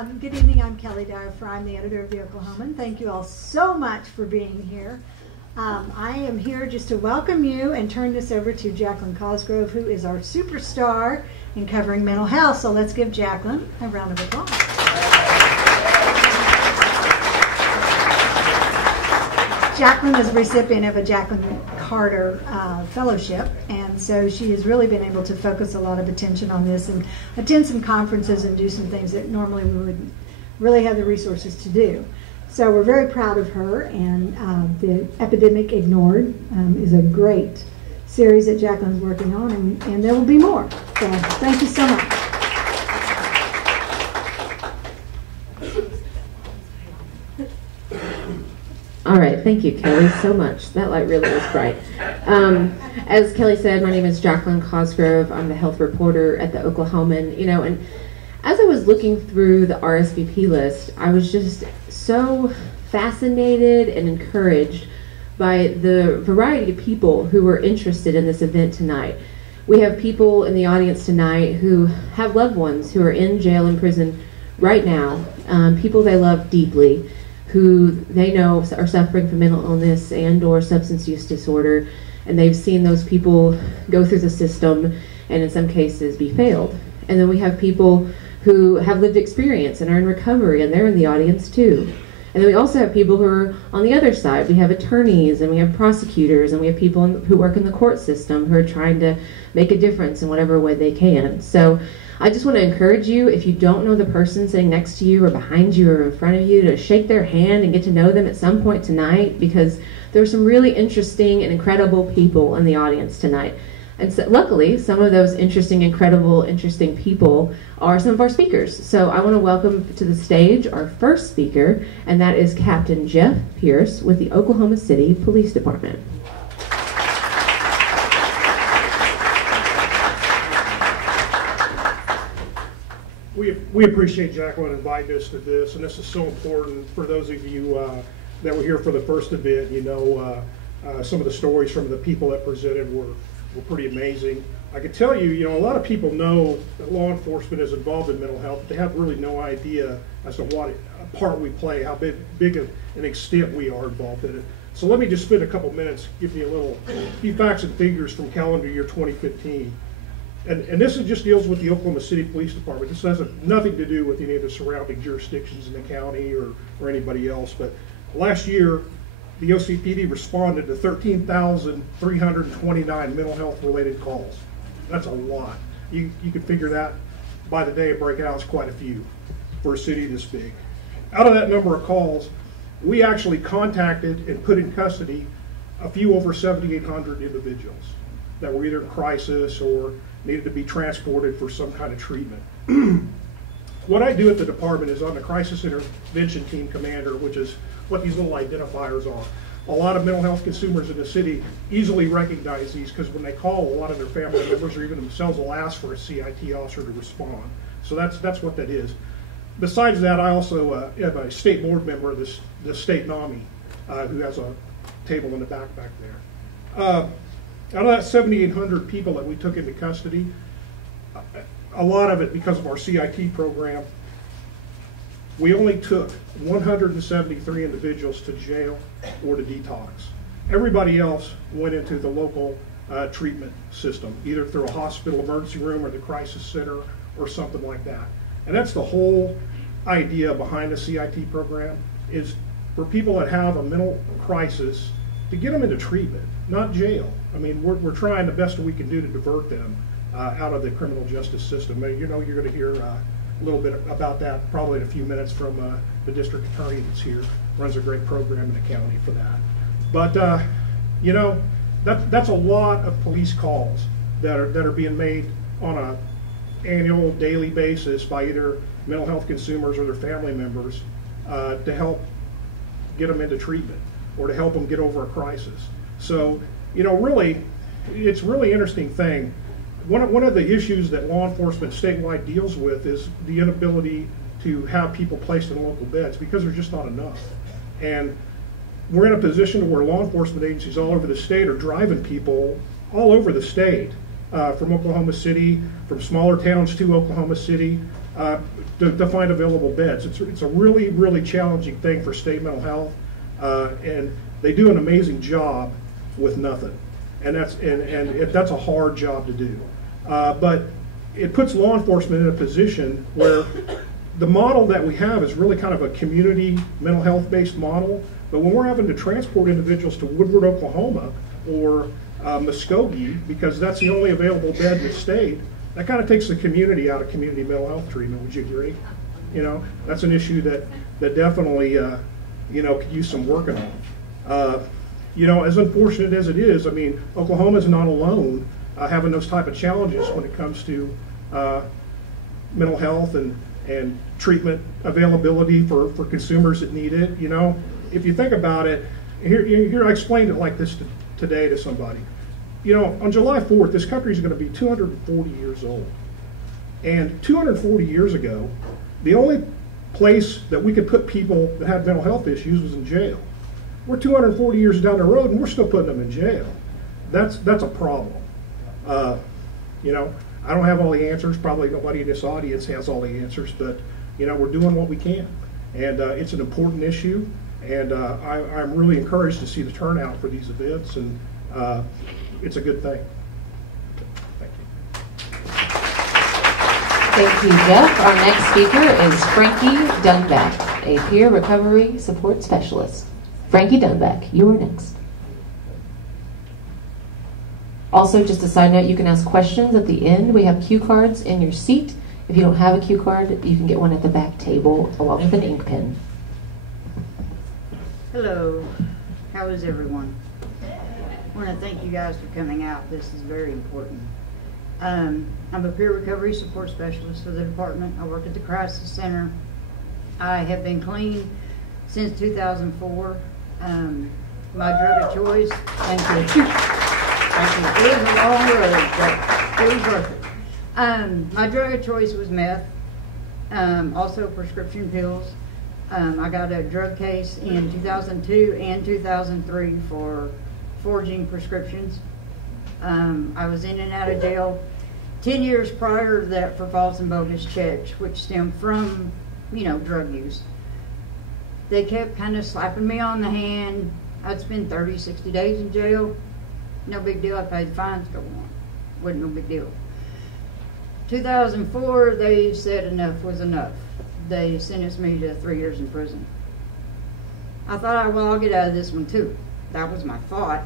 Good evening, I'm Kelly Dyer. I'm the editor of the Oklahoman. Thank you all so much for being here. I am here just to welcome you and turn this over to Jacqueline Cosgrove, who is our superstar in covering mental health. So let's give Jacqueline a round of applause. Jacqueline is a recipient of a Jacqueline Carter Fellowship, and so she has really been able to focus a lot of attention on this and attend some conferences and do some things that normally we wouldn't really have the resources to do. So we're very proud of her, and the Epidemic Ignored is a great series that Jacqueline's working on, and there will be more. So thank you so much. All right, thank you, Kelly, so much. That light really was bright. As Kelly said, my name is Jacqueline Cosgrove. I'm the health reporter at the Oklahoman. And as I was looking through the RSVP list, I was just so fascinated and encouraged by the variety of people who were interested in this event tonight. We have people in the audience tonight who have loved ones who are in jail and prison right now, people they love deeply, who they know are suffering from mental illness and or substance use disorder, and they've seen those people go through the system and in some cases be failed. And then we have people who have lived experience and are in recovery, and they're in the audience too. And then we also have people who are on the other side. We have attorneys, and we have prosecutors, and we have people who work in the court system who are trying to make a difference in whatever way they can. So I just want to encourage you, if you don't know the person sitting next to you or behind you or in front of you, to shake their hand and get to know them at some point tonight, because there are some really interesting and incredible people in the audience tonight. And so, luckily, some of those interesting people are some of our speakers. So I want to welcome to the stage our first speaker, and that is Captain Jeff Pierce with the Oklahoma City Police Department. We appreciate Jacqueline inviting us to this, and this is so important for those of you that were here for the first event. Some of the stories from the people that presented were pretty amazing. I can tell you, a lot of people know that law enforcement is involved in mental health, but they have really no idea as to what part we play, how big of an extent we are involved in it. So let me just spend a couple minutes, give you a few facts and figures from calendar year 2015. And this just deals with the Oklahoma City Police Department. This has nothing to do with any of the surrounding jurisdictions in the county or anybody else. But last year, the OCPD responded to 13,329 mental health related calls. That's a lot. You can figure that by the day of breakout is quite a few for a city this big. Out of that number of calls, we actually contacted and put in custody a few over 7,800 individuals that were either in crisis or needed to be transported for some kind of treatment. What I do at the department is I'm the crisis intervention team commander, which is what these little identifiers are. A lot of mental health consumers in the city easily recognize these because when they call, a lot of their family members or even themselves will ask for a CIT officer to respond. So that's what that is. Besides that, I also have a state board member of the state NAMI who has a table in the back there. Out of that 7,800 people that we took into custody, a lot of it because of our CIT program, we only took 173 individuals to jail or to detox. Everybody else went into the local treatment system, either through a hospital emergency room or the crisis center or something like that. And that's the whole idea behind the CIT program, is for people that have a mental crisis to get them into treatment, not jail. I mean, we're trying the best we can do to divert them out of the criminal justice system. You're going to hear a little bit about that probably in a few minutes from the district attorney that's here. Runs a great program in the county for that. But that's a lot of police calls that are being made on a annual, daily basis by either mental health consumers or their family members to help get them into treatment or to help them get over a crisis. So, really, it's a really interesting thing. One of the issues that law enforcement statewide deals with is the inability to have people placed in local beds because there's just not enough. And we're in a position where law enforcement agencies all over the state are driving people all over the state, from Oklahoma City, from smaller towns to Oklahoma City, to find available beds. It's a really, really challenging thing for state mental health, and they do an amazing job with nothing, and that's a hard job to do. But it puts law enforcement in a position where the model that we have is really kind of a community mental health based model. But when we're having to transport individuals to Woodward, Oklahoma, or Muskogee, because that's the only available bed in the state, that kind of takes the community out of community mental health treatment. Would you agree? You know, that's an issue that definitely could use some working on. As unfortunate as it is, I mean, Oklahoma is not alone having those type of challenges when it comes to mental health and treatment availability for consumers that need it. If you think about it, here I explained it like this today to somebody. On July 4th, this country is going to be 240 years old. And 240 years ago, the only place that we could put people that had mental health issues was in jail. We're 240 years down the road, and we're still putting them in jail. That's a problem. I don't have all the answers. Probably nobody in this audience has all the answers, but we're doing what we can, and it's an important issue. And I'm really encouraged to see the turnout for these events, and it's a good thing. Thank you. Thank you, Jeff. Our next speaker is Frankie Dunback, a peer recovery support specialist. Frankie Dunback, you are next. Also, just a side note, you can ask questions at the end. We have cue cards in your seat. If you don't have a cue card, you can get one at the back table along with an ink pen. Hello, how is everyone? I want to thank you guys for coming out. This is very important. I'm a peer recovery support specialist for the department. I work at the crisis center. I have been clean since 2004. My drug of choice, thank you. It was a long road, but it was worth it. My drug of choice was meth, also prescription pills. I got a drug case in 2002 and 2003 for forging prescriptions. I was in and out of jail 10 years prior to that for false and bogus checks, which stemmed from, drug use. They kept kind of slapping me on the hand. I'd spend 30, 60 days in jail. No big deal. I paid the fines, go on. Wasn't no big deal. 2004, they said enough was enough. They sentenced me to 3 years in prison. I thought, well, I'll get out of this one too. That was my thought.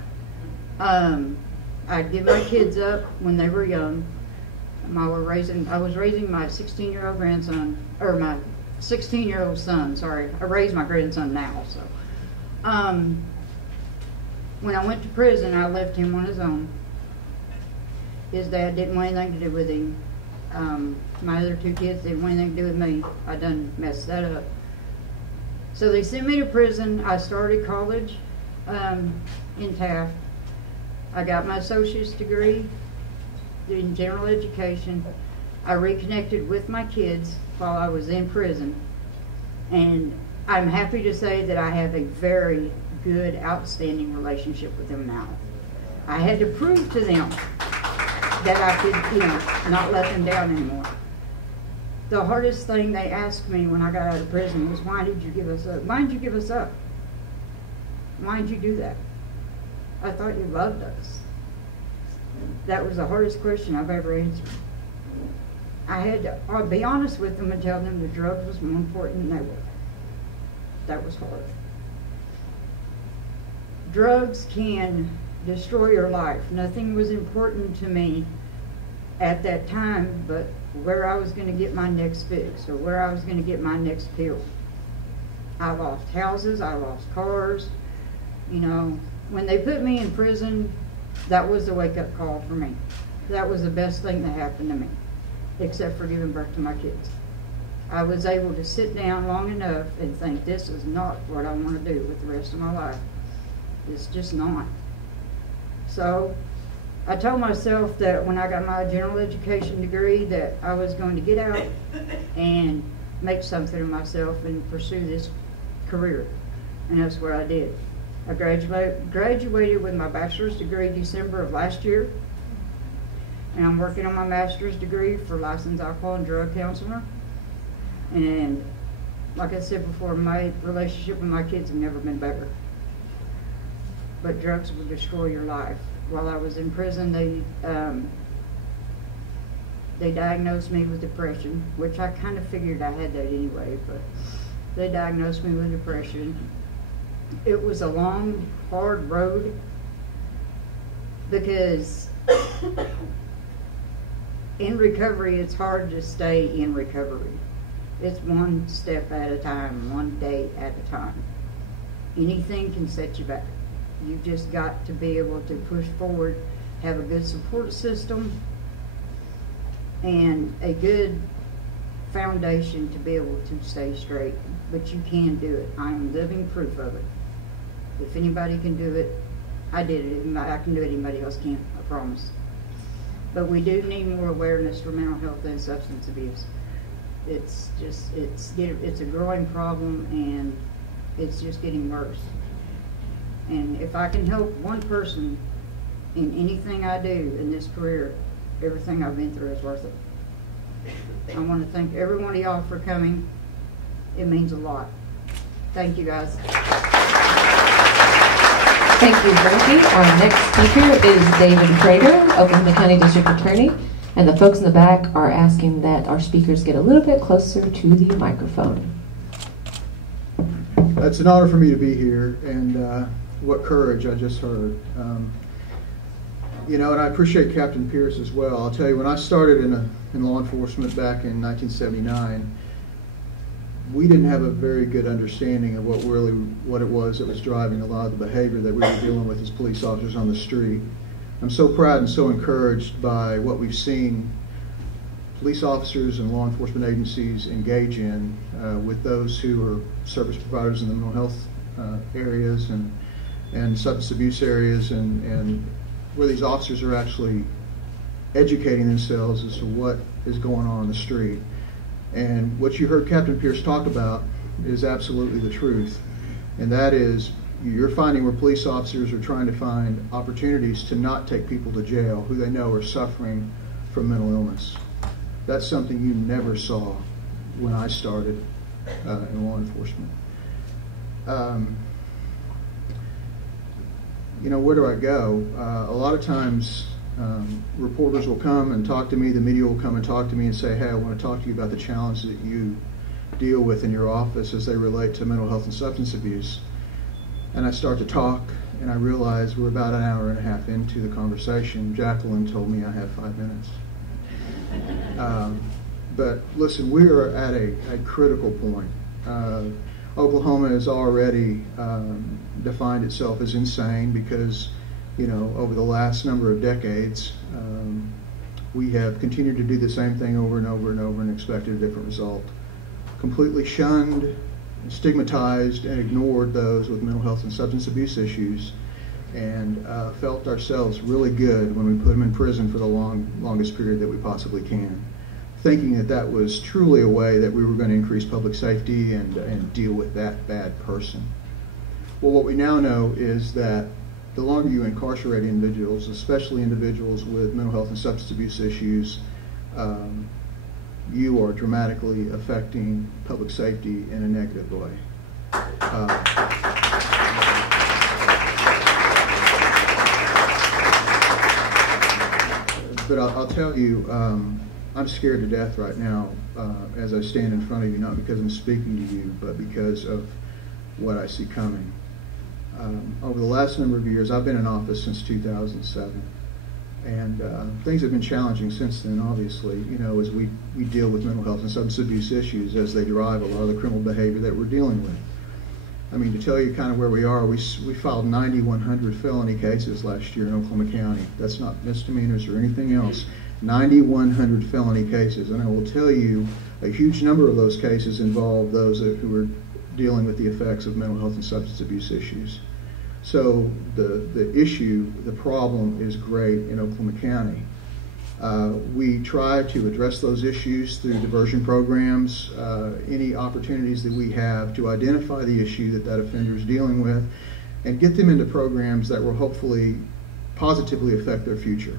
I'd give my kids up when they were young. I was raising my 16-year-old grandson, or my 16-year-old son, sorry. I raised my grandson now, so. When I went to prison, I left him on his own. His dad didn't want anything to do with him. My other two kids didn't want anything to do with me. I done messed that up. So they sent me to prison. I started college in Taft. I got my associate's degree in general education. I reconnected with my kids while I was in prison. And I'm happy to say that I have a very good, outstanding relationship with them now. I had to prove to them that I could, not let them down anymore. The hardest thing they asked me when I got out of prison was, why did you give us up? Why did you give us up? Why did you do that? I thought you loved us. That was the hardest question I've ever answered. I had to be honest with them and tell them the drugs was more important than they were. That was hard. Drugs can destroy your life. Nothing was important to me at that time but where I was going to get my next fix or where I was going to get my next pill. I lost houses, I lost cars. When they put me in prison, that was the wake-up call for me. That was the best thing that happened to me, except for giving birth to my kids. I was able to sit down long enough and think, this is not what I want to do with the rest of my life. It's just not. So I told myself that when I got my general education degree that I was going to get out and make something of myself and pursue this career. And that's what I did. I graduated with my bachelor's degree December of last year. And I'm working on my master's degree for licensed alcohol and drug counselor. And like I said before, my relationship with my kids have never been better. But drugs will destroy your life. While I was in prison, they diagnosed me with depression, which I kind of figured I had that anyway, but they diagnosed me with depression. It was a long, hard road because in recovery, it's hard to stay in recovery. It's one step at a time, one day at a time. Anything can set you back. You've just got to be able to push forward, have a good support system, and a good foundation to be able to stay straight. But you can do it. I'm living proof of it. If anybody can do it, I did it. I can do it. Anybody else can't, I promise. But we do need more awareness for mental health and substance abuse. It's a growing problem, and it's just getting worse. And if I can help one person in anything I do in this career, everything I've been through is worth it. I want to thank every one of y'all for coming. It means a lot. Thank you, guys. Thank you, Frankie. Our next speaker is David Prater, Oklahoma County District Attorney. And the folks in the back are asking that our speakers get a little bit closer to the microphone. It's an honor for me to be here, and what courage I just heard. And I appreciate Captain Pierce as well. I'll tell you, when I started in law enforcement back in 1979, we didn't have a very good understanding of what it was that was driving a lot of the behavior that we were dealing with as police officers on the street. I'm so proud and so encouraged by what we've seen police officers and law enforcement agencies engage in with those who are service providers in the mental health areas and substance abuse areas, and where these officers are actually educating themselves as to what is going on the street. And what you heard Captain Pierce talk about is absolutely the truth, and that is you're finding where police officers are trying to find opportunities to not take people to jail who they know are suffering from mental illness. That's something you never saw when I started in law enforcement. Where do I go? A lot of times reporters will come and talk to me, the media will come and talk to me and say, hey, I want to talk to you about the challenges that you deal with in your office as they relate to mental health and substance abuse. And I start to talk, and I realize we're about an hour and a half into the conversation. Jacqueline told me I have 5 minutes. But listen, we are at a critical point. Oklahoma has already defined itself as insane because, over the last number of decades, we have continued to do the same thing over and over and over and expected a different result. Completely shunned, stigmatized, and ignored those with mental health and substance abuse issues, and felt ourselves really good when we put them in prison for the longest period that we possibly can, thinking that that was truly a way that we were going to increase public safety and deal with that bad person. Well, what we now know is that the longer you incarcerate individuals, especially individuals with mental health and substance abuse issues, you are dramatically affecting public safety in a negative way. But I'll tell you, I'm scared to death right now as I stand in front of you, not because I'm speaking to you, but because of what I see coming. Over the last number of years, I've been in office since 2007. And things have been challenging since then, obviously, as we deal with mental health and substance abuse issues as they drive a lot of the criminal behavior that we're dealing with. I mean, to tell you kind of where we are, we filed 9,100 felony cases last year in Oklahoma County. That's not misdemeanors or anything else. 9,100 felony cases. And I will tell you, a huge number of those cases involve those who are dealing with the effects of mental health and substance abuse issues. So the issue, the problem is great in Oklahoma County. We try to address those issues through diversion programs, any opportunities that we have to identify the issue that offender is dealing with, and get them into programs that will hopefully positively affect their future.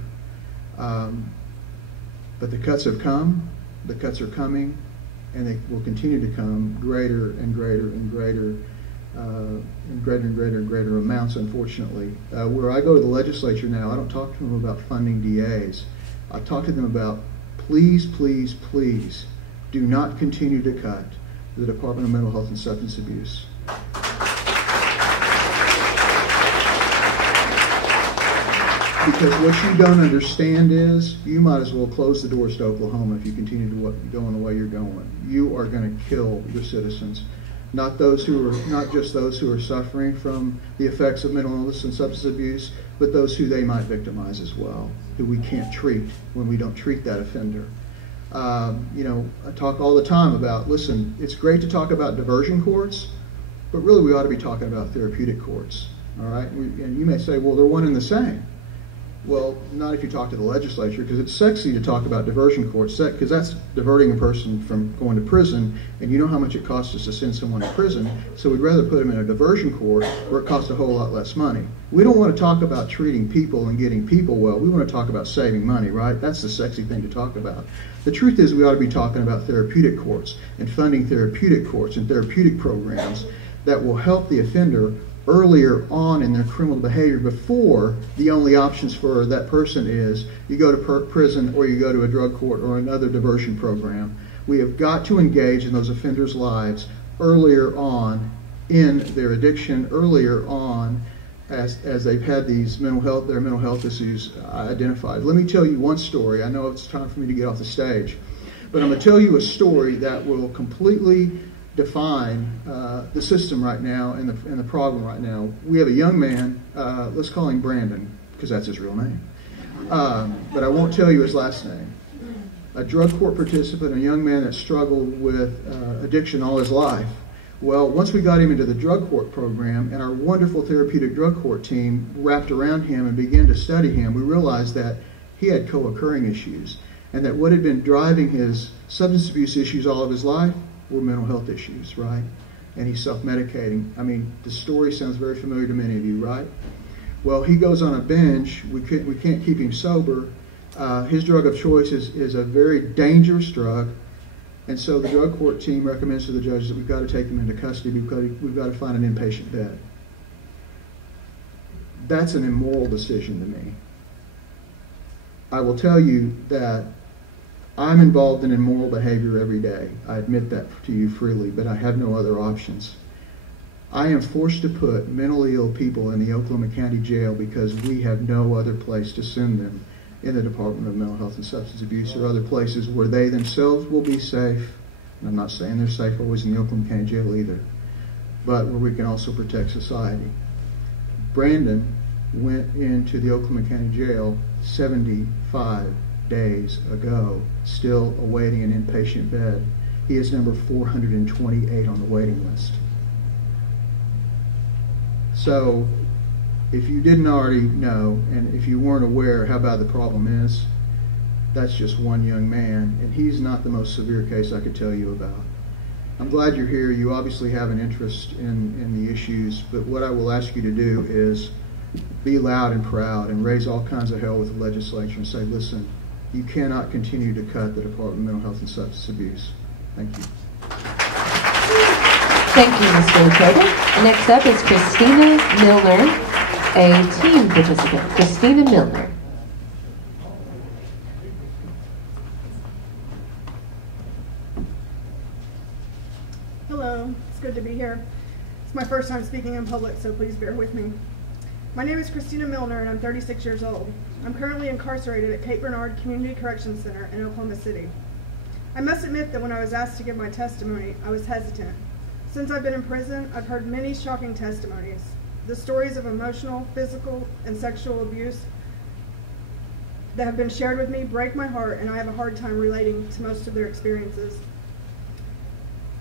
But the cuts have come, the cuts are coming, and they will continue to come greater and greater and greater and greater amounts, unfortunately. Where I go to the legislature now, I don't talk to them about funding DAs. I talk to them about, please, please, please, do not continue to cut the Department of Mental Health and Substance Abuse. Because what you don't understand is you might as well close the doors to Oklahoma if you continue to go in the way you're going. You are going to kill your citizens. Not just those who are suffering from the effects of mental illness and substance abuse, but those who they might victimize as well, who we can't treat when we don't treat that offender. I talk all the time about, listen, it's great to talk about diversion courts, but really we ought to be talking about therapeutic courts. All right? And you may say, well, they're one and the same. Well, not if you talk to the legislature, because it's sexy to talk about diversion courts, because that's diverting a person from going to prison, and you know how much it costs us to send someone to prison, so we'd rather put them in a diversion court where it costs a whole lot less money. We don't want to talk about treating people and getting people well. We want to talk about saving money, right? That's the sexy thing to talk about. The truth is we ought to be talking about therapeutic courts and funding therapeutic courts and therapeutic programs that will help the offender earlier on in their criminal behavior, before the only options for that person is you go to prison or you go to a drug court or another diversion program. We have got to engage in those offenders' lives earlier on in their addiction, earlier on as they've had their mental health issues identified. Let me tell you one story. I know it's time for me to get off the stage, but I'm going to tell you a story that will completely define the system right now and the problem right now. We have a young man, let's call him Brandon, because that's his real name. But I won't tell you his last name. A drug court participant, a young man that struggled with addiction all his life. Well, once we got him into the drug court program and our wonderful therapeutic drug court team wrapped around him and began to study him, we realized that he had co-occurring issues, and that what had been driving his substance abuse issues all of his life were mental health issues, right? And he's self-medicating. I mean, the story sounds very familiar to many of you, right? Well, he goes on a binge. We can't keep him sober. His drug of choice is a very dangerous drug. And so the drug court team recommends to the judges that we've got to take him into custody. We've got to find an inpatient bed. That's an immoral decision to me. I will tell you that I'm involved in immoral behavior every day. I admit that to you freely, but I have no other options. I am forced to put mentally ill people in the Oklahoma County Jail because we have no other place to send them in the Department of Mental Health and Substance Abuse or other places where they themselves will be safe. And I'm not saying they're safe always in the Oklahoma County Jail either, but where we can also protect society. Brandon went into the Oklahoma County Jail 75 days ago, still awaiting an inpatient bed. He is number 428 on the waiting list. So, if you didn't already know, and if you weren't aware how bad the problem is, that's just one young man, and he's not the most severe case I could tell you about. I'm glad you're here. You obviously have an interest in the issues, but what I will ask you to do is be loud and proud and raise all kinds of hell with the legislature and say, listen, you cannot continue to cut the Department of Mental Health and Substance Abuse. Thank you. Thank you, Mr. Prater. Next up is Christina Milner, a team participant. Christina Milner. Hello, it's good to be here. It's my first time speaking in public, so please bear with me. My name is Christina Milner, and I'm 36 years old. I'm currently incarcerated at Cape Bernard Community Corrections Center in Oklahoma City. I must admit that when I was asked to give my testimony, I was hesitant. Since I've been in prison, I've heard many shocking testimonies. The stories of emotional, physical, and sexual abuse that have been shared with me break my heart, and I have a hard time relating to most of their experiences.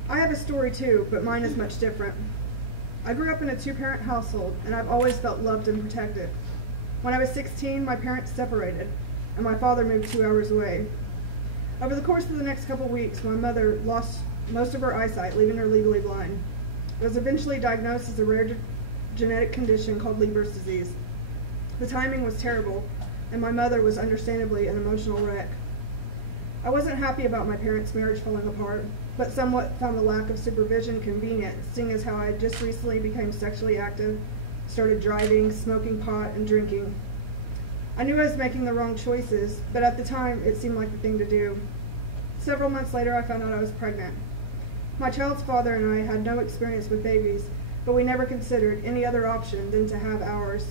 I have a story too, but mine is much different. I grew up in a two-parent household, and I've always felt loved and protected. When I was 16, my parents separated, and my father moved 2 hours away. Over the course of the next couple weeks, my mother lost most of her eyesight, leaving her legally blind. It was eventually diagnosed as a rare genetic condition called Leber's disease. The timing was terrible, and my mother was understandably an emotional wreck. I wasn't happy about my parents' marriage falling apart. but somewhat found the lack of supervision convenient, seeing as how I had just recently became sexually active, started driving, smoking pot, and drinking. I knew I was making the wrong choices, but at the time, it seemed like the thing to do. Several months later, I found out I was pregnant. My child's father and I had no experience with babies, but we never considered any other option than to have ours.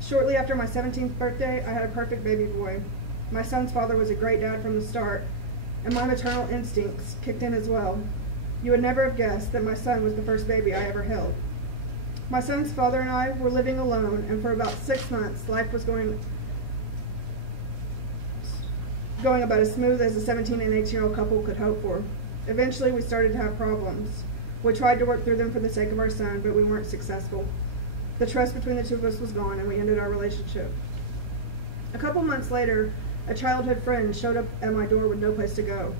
Shortly after my 17th birthday, I had a perfect baby boy. My son's father was a great dad from the start, and my maternal instincts kicked in as well. You would never have guessed that my son was the first baby I ever held. My son's father and I were living alone, and for about 6 months, life was going about as smooth as a 17 and 18-year-old couple could hope for. Eventually, we started to have problems. We tried to work through them for the sake of our son, but we weren't successful. The trust between the two of us was gone, and we ended our relationship. A couple months later, a childhood friend showed up at my door with no place to go.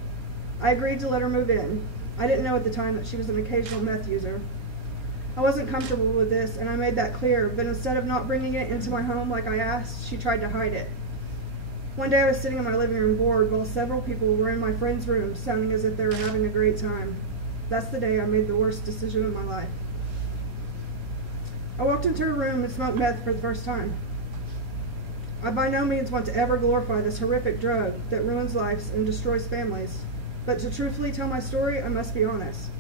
I agreed to let her move in. I didn't know at the time that she was an occasional meth user. I wasn't comfortable with this, and I made that clear, but instead of not bringing it into my home like I asked, she tried to hide it. One day I was sitting in my living room bored while several people were in my friend's room sounding as if they were having a great time. That's the day I made the worst decision of my life. I walked into her room and smoked meth for the first time. I by no means want to ever glorify this horrific drug that ruins lives and destroys families, but to truthfully tell my story, I must be honest.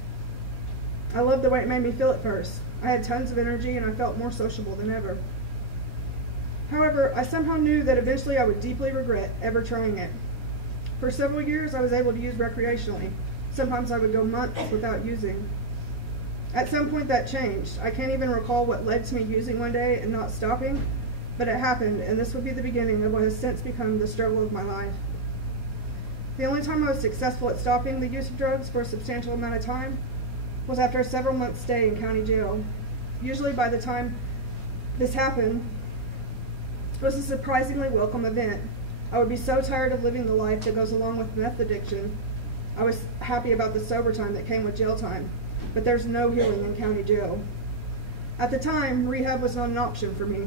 I loved the way it made me feel at first. I had tons of energy and I felt more sociable than ever. However, I somehow knew that eventually I would deeply regret ever trying it. For several years, I was able to use recreationally. Sometimes I would go months without using. At some point that changed. I can't even recall what led to me using one day and not stopping, but it happened, and this would be the beginning of what has since become the struggle of my life. The only time I was successful at stopping the use of drugs for a substantial amount of time was after a several month stay in county jail. Usually by the time this happened, it was a surprisingly welcome event. I would be so tired of living the life that goes along with meth addiction. I was happy about the sober time that came with jail time, but there's no healing in county jail. At the time, rehab was not an option for me.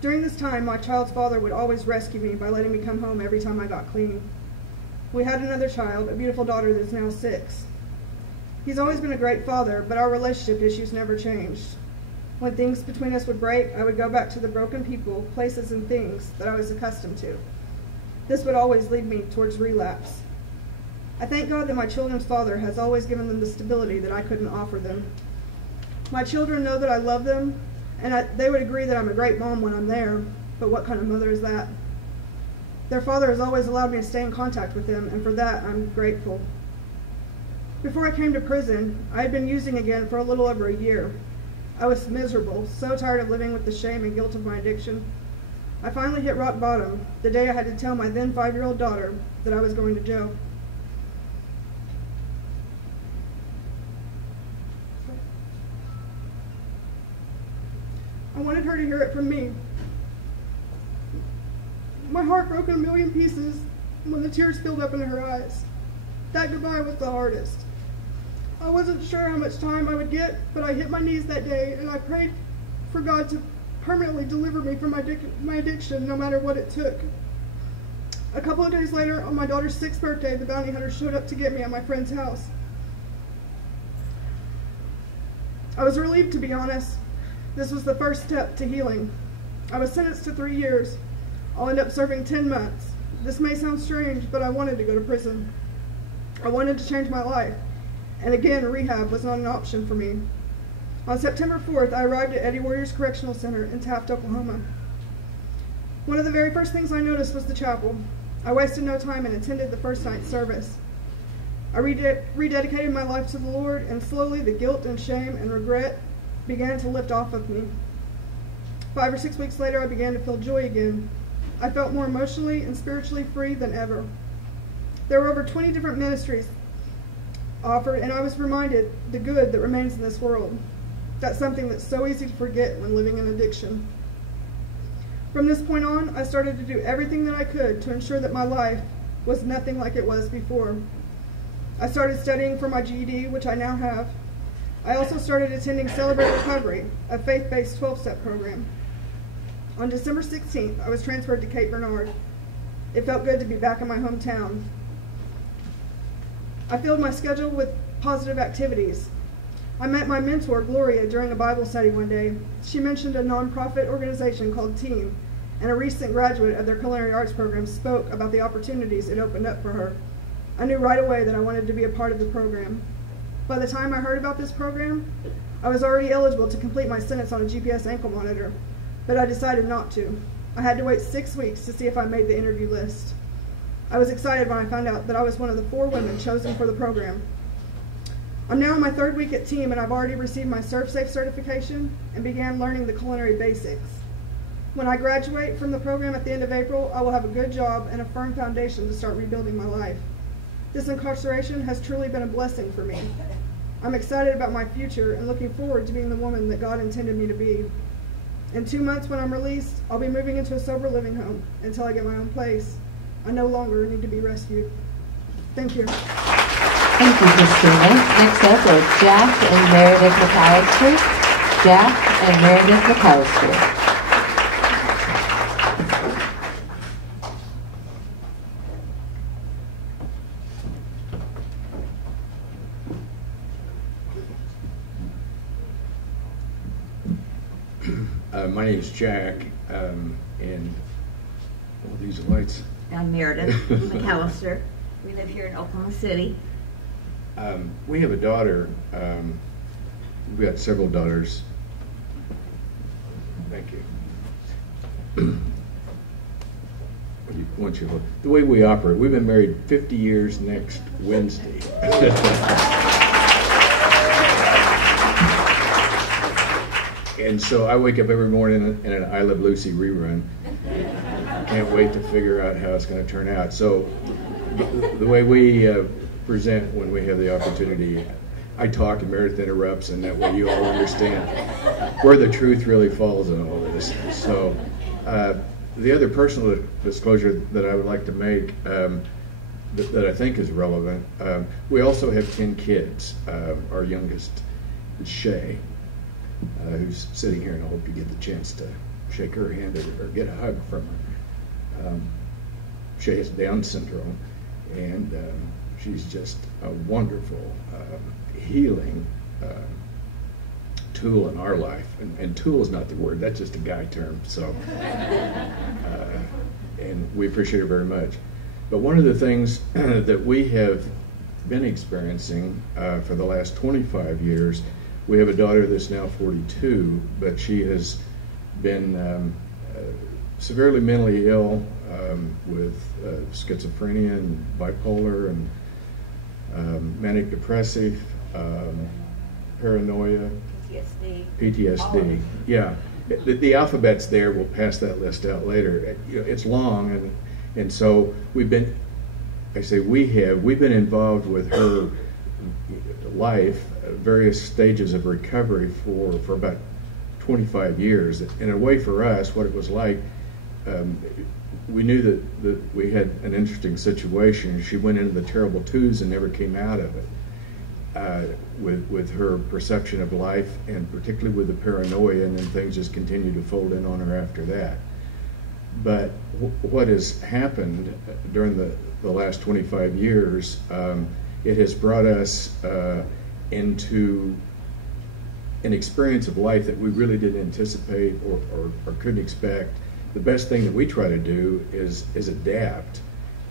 During this time, my child's father would always rescue me by letting me come home every time I got clean. We had another child, a beautiful daughter that is now 6. He's always been a great father, but our relationship issues never changed. When things between us would break, I would go back to the broken people, places, and things that I was accustomed to. This would always lead me towards relapse. I thank God that my children's father has always given them the stability that I couldn't offer them. My children know that I love them, and they would agree that I'm a great mom when I'm there, but what kind of mother is that? Their father has always allowed me to stay in contact with them, and for that I'm grateful. Before I came to prison, I had been using again for a little over a year. I was miserable, so tired of living with the shame and guilt of my addiction. I finally hit rock bottom the day I had to tell my then 5-year-old daughter that I was going to jail. I wanted her to hear it from me. My heart broke in a million pieces when the tears filled up into her eyes. That goodbye was the hardest. I wasn't sure how much time I would get, but I hit my knees that day and I prayed for God to permanently deliver me from my addiction, no matter what it took. A couple of days later, on my daughter's 6th birthday, the bounty hunter showed up to get me at my friend's house. I was relieved, to be honest. This was the first step to healing. I was sentenced to 3 years. I'll end up serving 10 months. This may sound strange, but I wanted to go to prison. I wanted to change my life. And again, rehab was not an option for me. On September 4th, I arrived at Eddie Warriors Correctional Center in Taft, Oklahoma. One of the very first things I noticed was the chapel. I wasted no time and attended the first night's service. I rededicated my life to the Lord, and slowly the guilt and shame and regret began to lift off of me. 5 or 6 weeks later, I began to feel joy again. I felt more emotionally and spiritually free than ever. There were over 20 different ministries offered, and I was reminded the good that remains in this world. That's something that's so easy to forget when living in addiction. From this point on, I started to do everything that I could to ensure that my life was nothing like it was before. I started studying for my GED, which I now have. I also started attending Celebrate Recovery, a faith-based 12-step program. On December 16th, I was transferred to Cape Bernard. It felt good to be back in my hometown. I filled my schedule with positive activities. I met my mentor, Gloria, during a Bible study one day. She mentioned a nonprofit organization called Team, and a recent graduate of their culinary arts program spoke about the opportunities it opened up for her. I knew right away that I wanted to be a part of the program. By the time I heard about this program, I was already eligible to complete my sentence on a GPS ankle monitor, but I decided not to. I had to wait 6 weeks to see if I made the interview list. I was excited when I found out that I was one of the 4 women chosen for the program. I'm now in my 3rd week at Team, and I've already received my ServSafe certification and began learning the culinary basics. When I graduate from the program at the end of April, I will have a good job and a firm foundation to start rebuilding my life. This incarceration has truly been a blessing for me. I'm excited about my future and looking forward to being the woman that God intended me to be. In 2 months when I'm released, I'll be moving into a sober living home until I get my own place. I no longer need to be rescued. Thank you. Thank you, Christina. Next up are Jack and Meredith McAllister. Jack and Meredith McAllister. My name is Jack, and these are lights. I'm Meredith McAllister. We live here in Oklahoma City. We have a daughter. We've got several daughters. Thank you. Once you look, the way we operate, we've been married 50 years next Wednesday. And so I wake up every morning in an I Love Lucy rerun. Can't wait to figure out how it's going to turn out. So the way we present when we have the opportunity, I talk and Meredith interrupts, and that way you all understand where the truth really falls in all of this. So the other personal disclosure that I would like to make that I think is relevant, we also have 10 kids. Our youngest is Shay, who's sitting here, and I hope you get the chance to shake her hand or get a hug from her. Shay has Down syndrome, and she's just a wonderful healing tool in our life. And tool is not the word, that's just a guy term. So, and we appreciate her very much. But one of the things that we have been experiencing for the last 25 years, we have a daughter that's now 42, but she has been severely mentally ill with schizophrenia and bipolar and manic depressive, paranoia, PTSD. Yeah, the alphabet's there. We'll pass that list out later. It's long, and so we've been involved with her life, various stages of recovery for about 25 years. And in a way, for us, what it was like, we knew that we had an interesting situation. She went into the terrible twos and never came out of it, with her perception of life, and particularly with the paranoia, and then things just continued to fold in on her after that. But what has happened during the last 25 years, it has brought us into an experience of life that we really didn't anticipate or couldn't expect. The best thing that we try to do is adapt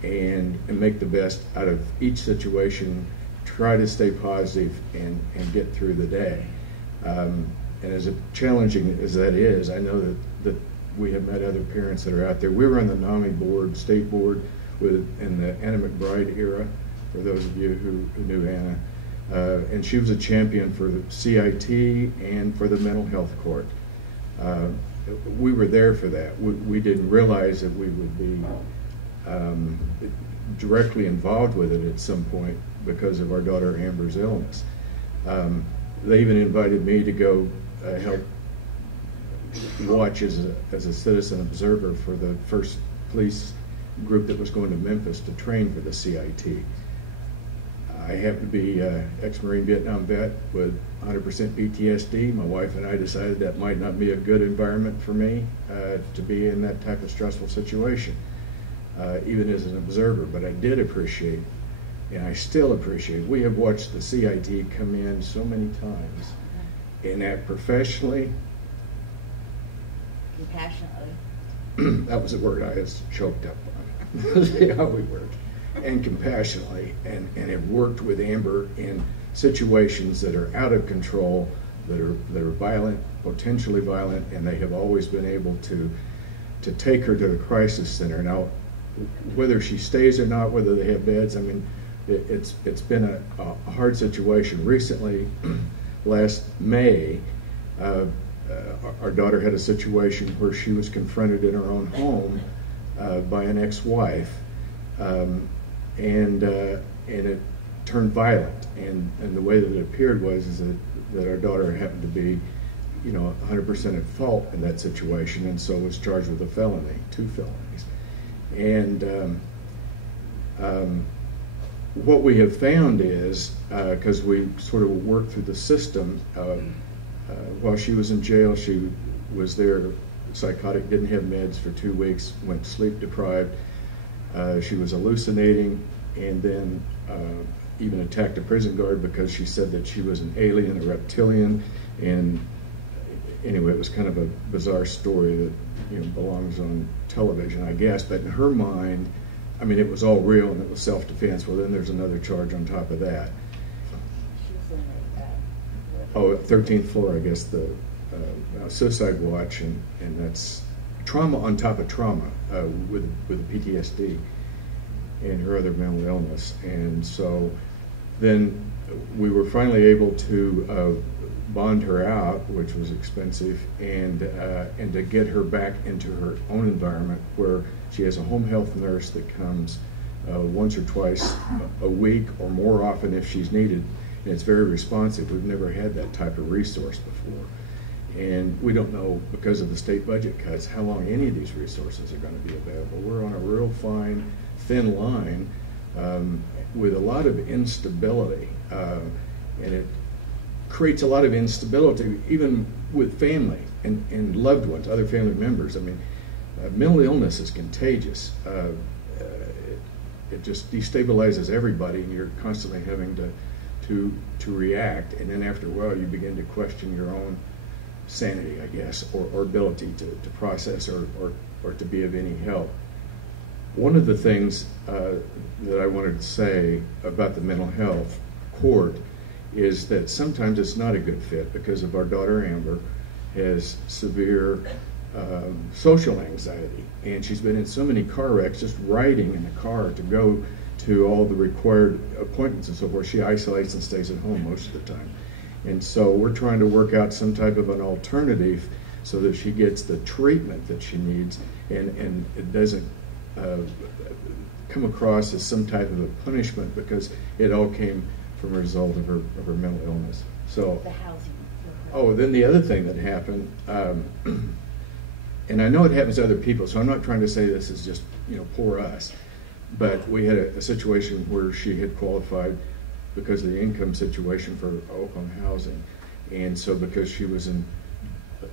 and make the best out of each situation, try to stay positive and get through the day. And as challenging as that is, I know that we have met other parents that are out there. We were on the NAMI board, state board, in the Anna McBride era, for those of you who knew Anna. And she was a champion for the CIT and for the mental health court. We were there for that. We didn't realize that we would be directly involved with it at some point because of our daughter Amber's illness. They even invited me to go help watch as a citizen observer for the first police group that was going to Memphis to train for the CIT. I happen to be ex-Marine Vietnam vet with 100% PTSD. My wife and I decided that might not be a good environment for me to be in that type of stressful situation, even as an observer. But I did appreciate And I still appreciate, we have watched the CIT come in so many times and act professionally. Compassionately. That was a word I was choked up on. See how we work. And compassionately, and have worked with Amber in situations that are out of control, that are violent, potentially violent, and they have always been able to take her to the crisis center. Now, whether she stays or not, whether they have beds, I mean, it's been a hard situation. Recently, last May, our daughter had a situation where she was confronted in her own home by an ex-wife, and it turned violent. And the way that it appeared was that our daughter happened to be, 100% at fault in that situation, and so was charged with a felony, 2 felonies. And what we have found is, because we sort of worked through the system, while she was in jail, she was there psychotic, didn't have meds for 2 weeks, went sleep deprived. She was hallucinating, and then even attacked a prison guard because she said that she was an alien, a reptilian. And anyway, it was kind of a bizarre story that belongs on television, I guess. But in her mind, I mean, it was all real and it was self-defense. Well, then there's another charge on top of that. Oh, 13th floor, I guess, the suicide watch, and that's trauma on top of trauma with PTSD and her other mental illness. And so then we were finally able to bond her out, which was expensive, and to get her back into her own environment where she has a home health nurse that comes once or twice a week or more often if she's needed, and it's very responsive. We've never had that type of resource before. And we don't know, because of the state budget cuts, how long any of these resources are going to be available. We're on a real fine, thin line with a lot of instability, and it creates a lot of instability even with family and loved ones, other family members. I mean, mental illness is contagious. It just destabilizes everybody, and you're constantly having to react. And then after a while, you begin to question your own sanity, I guess, or ability to process or to be of any help. One of the things that I wanted to say about the mental health court is that sometimes it's not a good fit because of our daughter Amber has severe social anxiety, and she's been in so many car wrecks just riding in the car to go to all the required appointments and so forth. She isolates and stays at home most of the time. And so we're trying to work out some type of an alternative so that she gets the treatment that she needs, and it doesn't come across as some type of a punishment, because it all came from a result of her mental illness. So, The housing. oh, then the other thing that happened, and I know it happens to other people, so I'm not trying to say this is just poor us, but we had a situation where she had qualified because of the income situation for Oklahoma housing, and so because she was in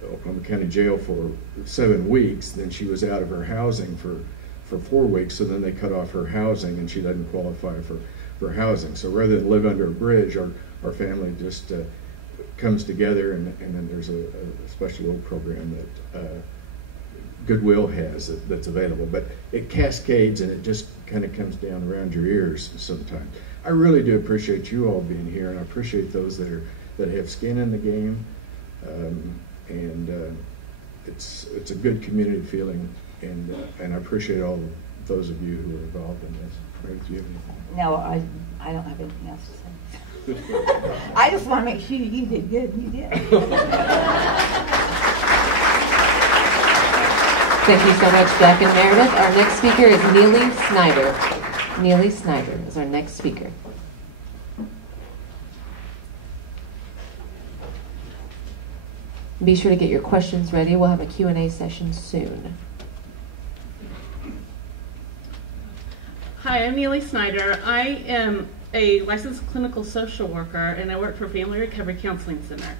Oklahoma County Jail for 7 weeks, then she was out of her housing for 4 weeks, so then they cut off her housing and she doesn't qualify for housing. So rather than live under a bridge, our family just comes together, and then there's a special little program that Goodwill has that's available, but it cascades and it just kind of comes down around your ears sometimes. I really do appreciate you all being here, and I appreciate those that have skin in the game, and it's a good community feeling, and I appreciate all those of you who are involved in this. Meredith, do you have anything? No, I don't have anything else to say. I just want to make sure you did good. You did. Thank you so much, Jack and Meredith. Our next speaker is Eli Snyder. Eli Snyder is our next speaker. Be sure to get your questions ready. We'll have a Q&A session soon. Hi, I'm Eli Snyder. I am a licensed clinical social worker, and I work for Family Recovery Counseling Center.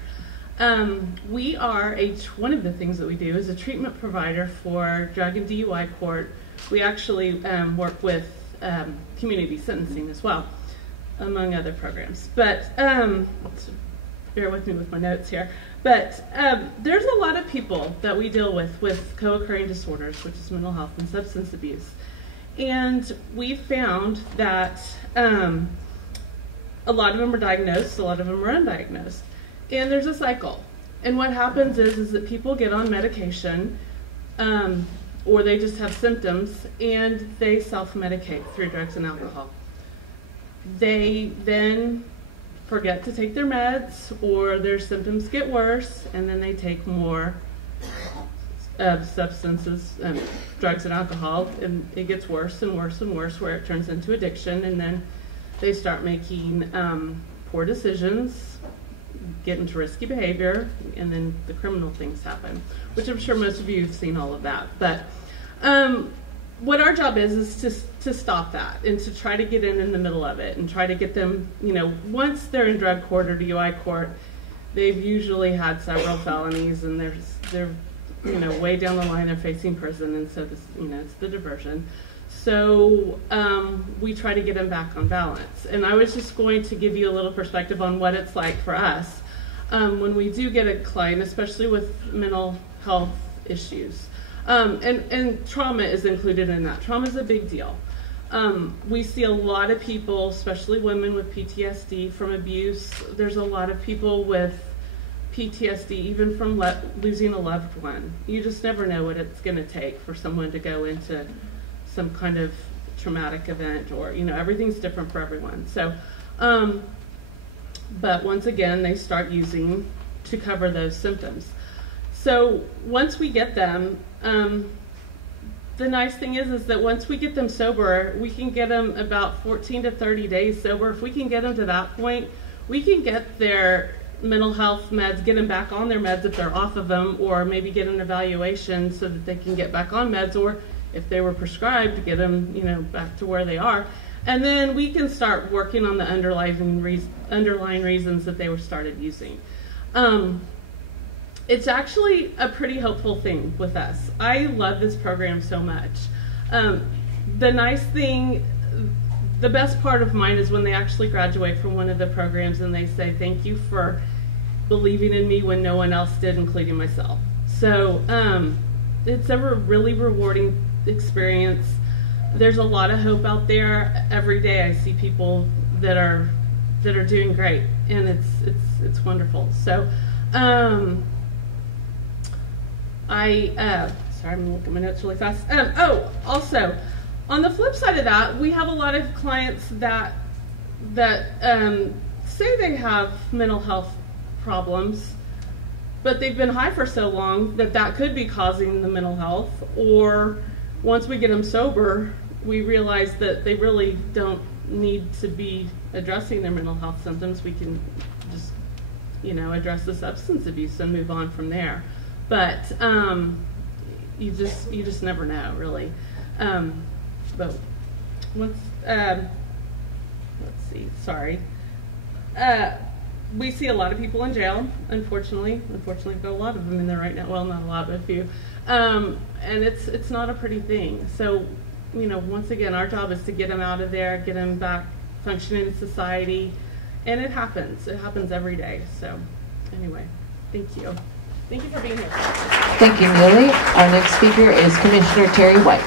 One of the things that we do is a treatment provider for drug and DUI court. We actually work with community sentencing as well. among other programs. But bear with me with my notes here. But there's a lot of people that we deal with co-occurring disorders, which is mental health and substance abuse. And we found that a lot of them are diagnosed, a lot of them are undiagnosed. And there's a cycle. And what happens is that people get on medication, or they just have symptoms, and they self-medicate through drugs and alcohol. They then forget to take their meds, or their symptoms get worse, and then they take more substances, drugs and alcohol, and it gets worse and worse and worse, where it turns into addiction, and then they start making poor decisions, get into risky behavior, and then the criminal things happen, which I'm sure most of you have seen all of that. But what our job is to stop that and to try to get in the middle of it and try to get them, once they're in drug court or DUI court, they've usually had several felonies, and they're way down the line, they're facing prison, and so this, it's the diversion. So we try to get them back on balance. And I was just going to give you a little perspective on what it's like for us when we do get a client, especially with mental health issues. And trauma is included in that. Trauma is a big deal. We see a lot of people, especially women with PTSD from abuse. There's a lot of people with PTSD, even from losing a loved one. You just never know what it's going to take for someone to go into some kind of traumatic event, or everything's different for everyone. So, but once again, they start using to cover those symptoms. So once we get them, the nice thing is that once we get them sober, we can get them about 14 to 30 days sober. If we can get them to that point, we can get their mental health meds, get them back on their meds if they're off of them, or maybe get an evaluation so that they can get back on meds, or if they were prescribed, get them, back to where they are. And then we can start working on the underlying reasons that they were started using. It's actually a pretty hopeful thing with us. I love this program so much. The nice thing, the best part of mine is when they actually graduate from one of the programs and they say, thank you for believing in me when no one else did, including myself. So it's a really rewarding experience. There's a lot of hope out there. Every day I see people that are doing great, and it's wonderful. So sorry, I'm looking at my notes really fast. Also, on the flip side of that, we have a lot of clients that say they have mental health problems, but they've been high for so long that could be causing the mental health. Or once we get them sober, we realize that they really don't need to be addressing their mental health symptoms. We can just, address the substance abuse and move on from there. But you just never know, really. But once, let's see, sorry. We see a lot of people in jail, unfortunately. Unfortunately, we've got a lot of them in there right now. Well, not a lot, but a few. And it's not a pretty thing. So, once again, our job is to get them out of there, get them back functioning in society. And it happens. It happens every day. So, anyway, thank you. Thank you for being here. Thank you, Millie. Our next speaker is Commissioner Terry White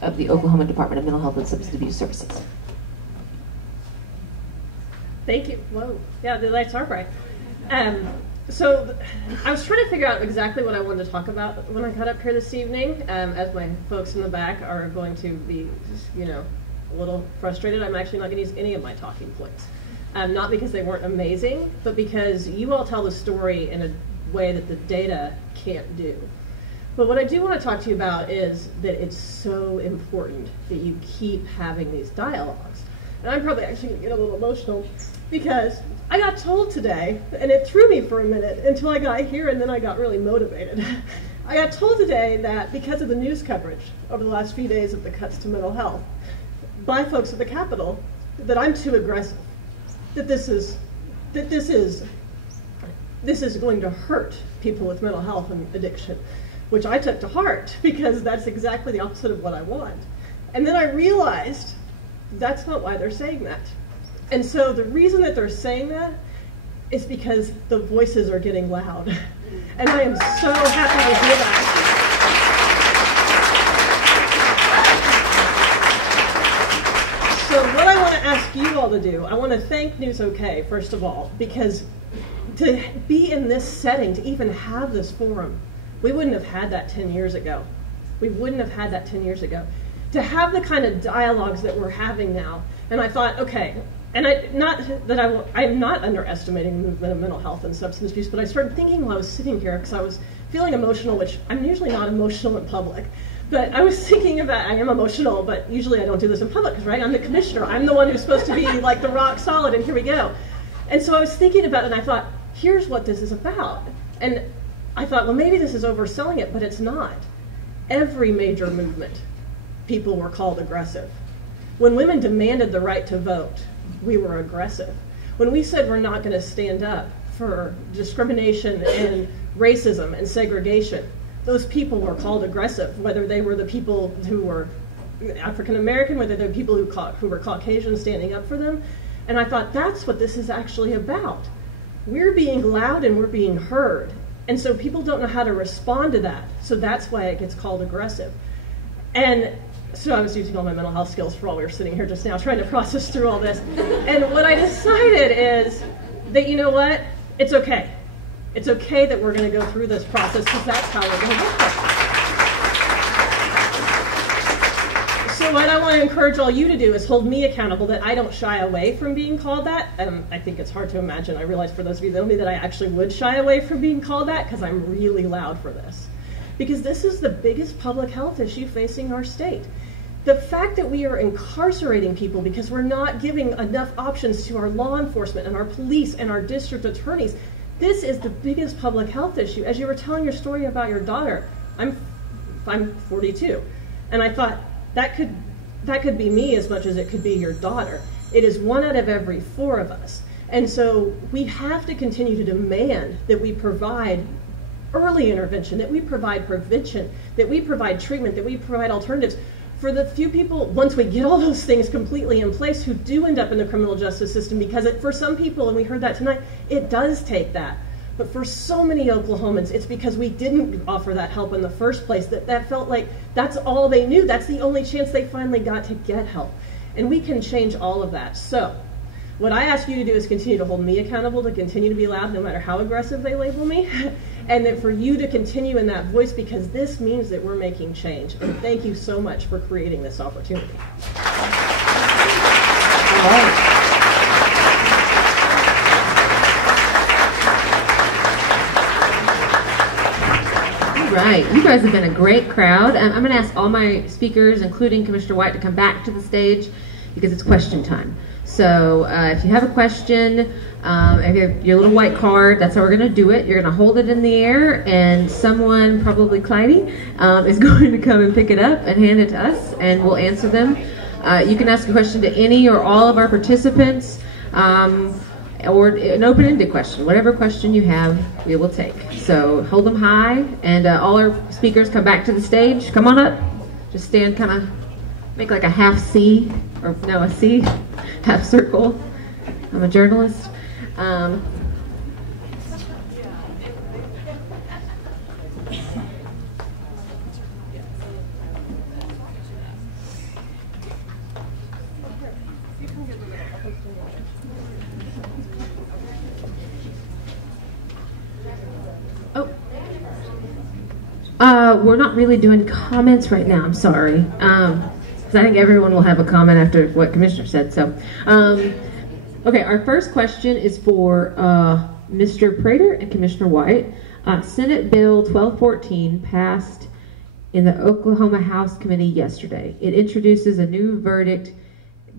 of the Oklahoma Department of Mental Health and Substance Abuse Services. Thank you. Whoa. Yeah, the lights are bright. So I was trying to figure out exactly what I wanted to talk about when I got up here this evening. As my folks in the back are going to be, a little frustrated, I'm actually not going to use any of my talking points. Not because they weren't amazing, but because you all tell the story in a way that the data can't do. But what I do want to talk to you about is that it's so important that you keep having these dialogues. And I'm probably actually going to get a little emotional because I got told today, and it threw me for a minute until I got here, and then I got really motivated. I got told today that because of the news coverage over the last few days of the cuts to mental health by folks at the Capitol, that I'm too aggressive, that this is going to hurt people with mental health and addiction, which I took to heart because that's exactly the opposite of what I want. And then I realized that's not why they're saying that. And so the reason that they're saying that is because the voices are getting loud. And I am so happy to hear that. So what I want to ask you all to do, I want to thank News OK, first of all, because to be in this setting, to even have this forum, we wouldn't have had that 10 years ago. We wouldn't have had that 10 years ago. To have the kind of dialogues that we're having now, and I thought, okay, and I'm not underestimating the movement of mental health and substance abuse, but I started thinking while I was sitting here, because I was feeling emotional, which I'm usually not emotional in public, but I was thinking about, I am emotional, but usually I don't do this in public, because, right, I'm the commissioner. I'm the one who's supposed to be like the rock solid, and here we go. And so I was thinking about it, and I thought, here's what this is about. And I thought, well, maybe this is overselling it, but it's not. Every major movement, people were called aggressive. When women demanded the right to vote, we were aggressive. When we said we're not going to stand up for discrimination and racism and segregation, those people were called aggressive, whether they were the people who were African American, whether they were people who were Caucasian standing up for them. And I thought, that's what this is actually about. We're being loud and we're being heard. And so people don't know how to respond to that. So that's why it gets called aggressive. And so I was using all my mental health skills for while we were sitting here just now trying to process through all this. And what I decided is that, you know what? It's okay. It's okay that we're going to go through this process because that's how we're going to get there. So what I want to encourage all you to do is hold me accountable that I don't shy away from being called that. I think it's hard to imagine. I realize for those of you that know me that I actually would shy away from being called that because I'm really loud for this. Because this is the biggest public health issue facing our state. The fact that we are incarcerating people because we're not giving enough options to our law enforcement and our police and our district attorneys, this is the biggest public health issue. As you were telling your story about your daughter, I'm 42, and I thought that could be me as much as it could be your daughter. It is 1 out of every 4 of us. And so we have to continue to demand that we provide early intervention, that we provide prevention, that we provide treatment, that we provide alternatives for the few people, once we get all those things completely in place, who do end up in the criminal justice system, because for some people, and we heard that tonight, it does take that. But for so many Oklahomans, it's because we didn't offer that help in the first place, that felt like that's all they knew. That's the only chance they finally got to get help. And we can change all of that. So what I ask you to do is continue to hold me accountable, to continue to be loud no matter how aggressive they label me, and then for you to continue in that voice, because this means that we're making change. And thank you so much for creating this opportunity. All right. Right, you guys have been a great crowd. I'm going to ask all my speakers, including Commissioner White, to come back to the stage because it's question time. So if you have a question, if you have your little white card, that's how we're going to do it. You're going to hold it in the air, and someone, probably Clyde, is going to come and pick it up and hand it to us, and we'll answer them. You can ask a question to any or all of our participants, or an open-ended question. Whatever question you have, we will take. So hold them high, and all our speakers come back to the stage. Come on up. Just stand kind of, make like a half C, or no, a C, half circle. I'm a journalist. We're not really doing comments right now, I'm sorry. Because I think everyone will have a comment after what Commissioner said. So, okay, our first question is for Mr. Prater and Commissioner White. Senate Bill 1214 passed in the Oklahoma House Committee yesterday. It introduces a new verdict,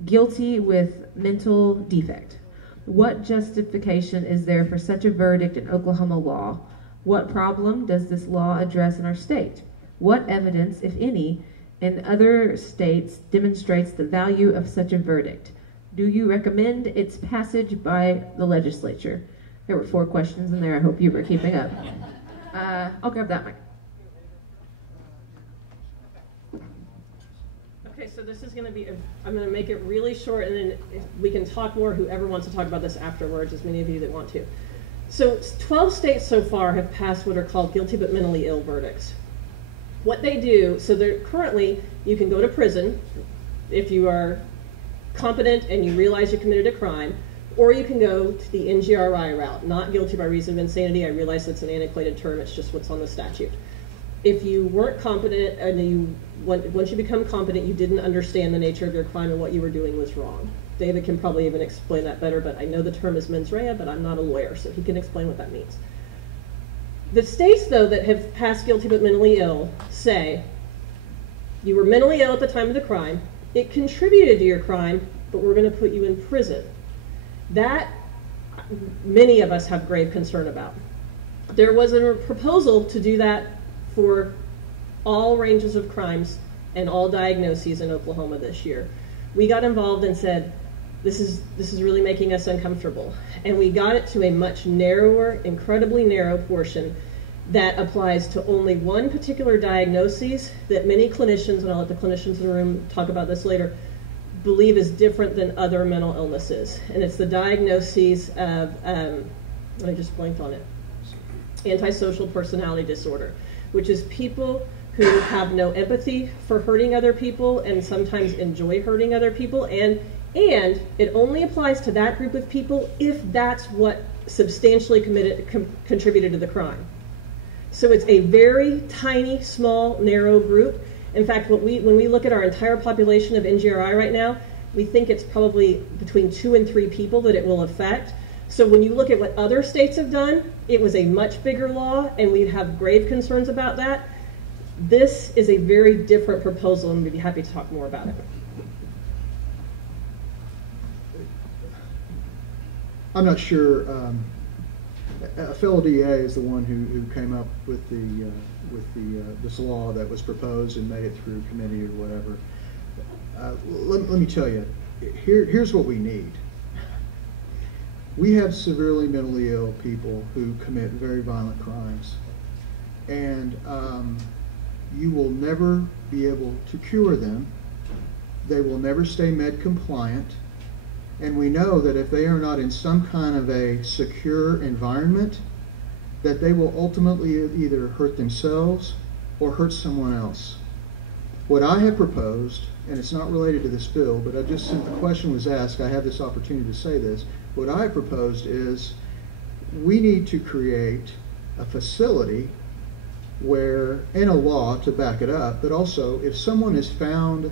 guilty with mental defect. What justification is there for such a verdict in Oklahoma law? What problem does this law address in our state? What evidence, if any, in other states demonstrates the value of such a verdict? Do you recommend its passage by the legislature? There were 4 questions in there. I hope you were keeping up. I'll grab that mic. Okay, so this is going to be, I'm going to make it really short, and then if we can talk more, whoever wants to talk about this afterwards, as many of you that want to. So 12 states so far have passed what are called guilty but mentally ill verdicts. What they do, so they're currently, you can go to prison if you are competent and you realize you committed a crime, or you can go to the NGRI route, not guilty by reason of insanity. I realize it's an antiquated term, it's just what's on the statute. If you weren't competent and once you become competent, you didn't understand the nature of your crime and what you were doing was wrong. David can probably even explain that better, but I know the term is mens rea, but I'm not a lawyer, so he can explain what that means. The states, though, that have passed guilty but mentally ill say you were mentally ill at the time of the crime, it contributed to your crime, but we're going to put you in prison. That many of us have grave concern about. There was a proposal to do that for all ranges of crimes and all diagnoses in Oklahoma this year. We got involved and said, this is really making us uncomfortable. And we got it to a much narrower, incredibly narrow portion that applies to only one particular diagnosis that many clinicians, and I'll let the clinicians in the room talk about this later, believe is different than other mental illnesses. And it's the diagnoses of, I just blanked on it, antisocial personality disorder, which is people who have no empathy for hurting other people and sometimes enjoy hurting other people, and it only applies to that group of people if that's what substantially contributed to the crime. So it's a very tiny, small, narrow group. In fact, when we look at our entire population of NGRI right now, we think it's probably between 2 and 3 people that it will affect. So when you look at what other states have done, it was a much bigger law, and we have grave concerns about that. This is a very different proposal, and we'd be happy to talk more about it. I'm not sure. A fellow DA is the one who came up with this law that was proposed and made it through committee or whatever. Let me tell you, here's what we need. We have severely mentally ill people who commit very violent crimes, and you will never be able to cure them. They will never stay med compliant, and we know that if they are not in some kind of a secure environment, that they will ultimately either hurt themselves or hurt someone else. What I have proposed, and it's not related to this bill, but since the question was asked, I have this opportunity to say this. What I have proposed is we need to create a facility where, and a law to back it up, but also if someone is found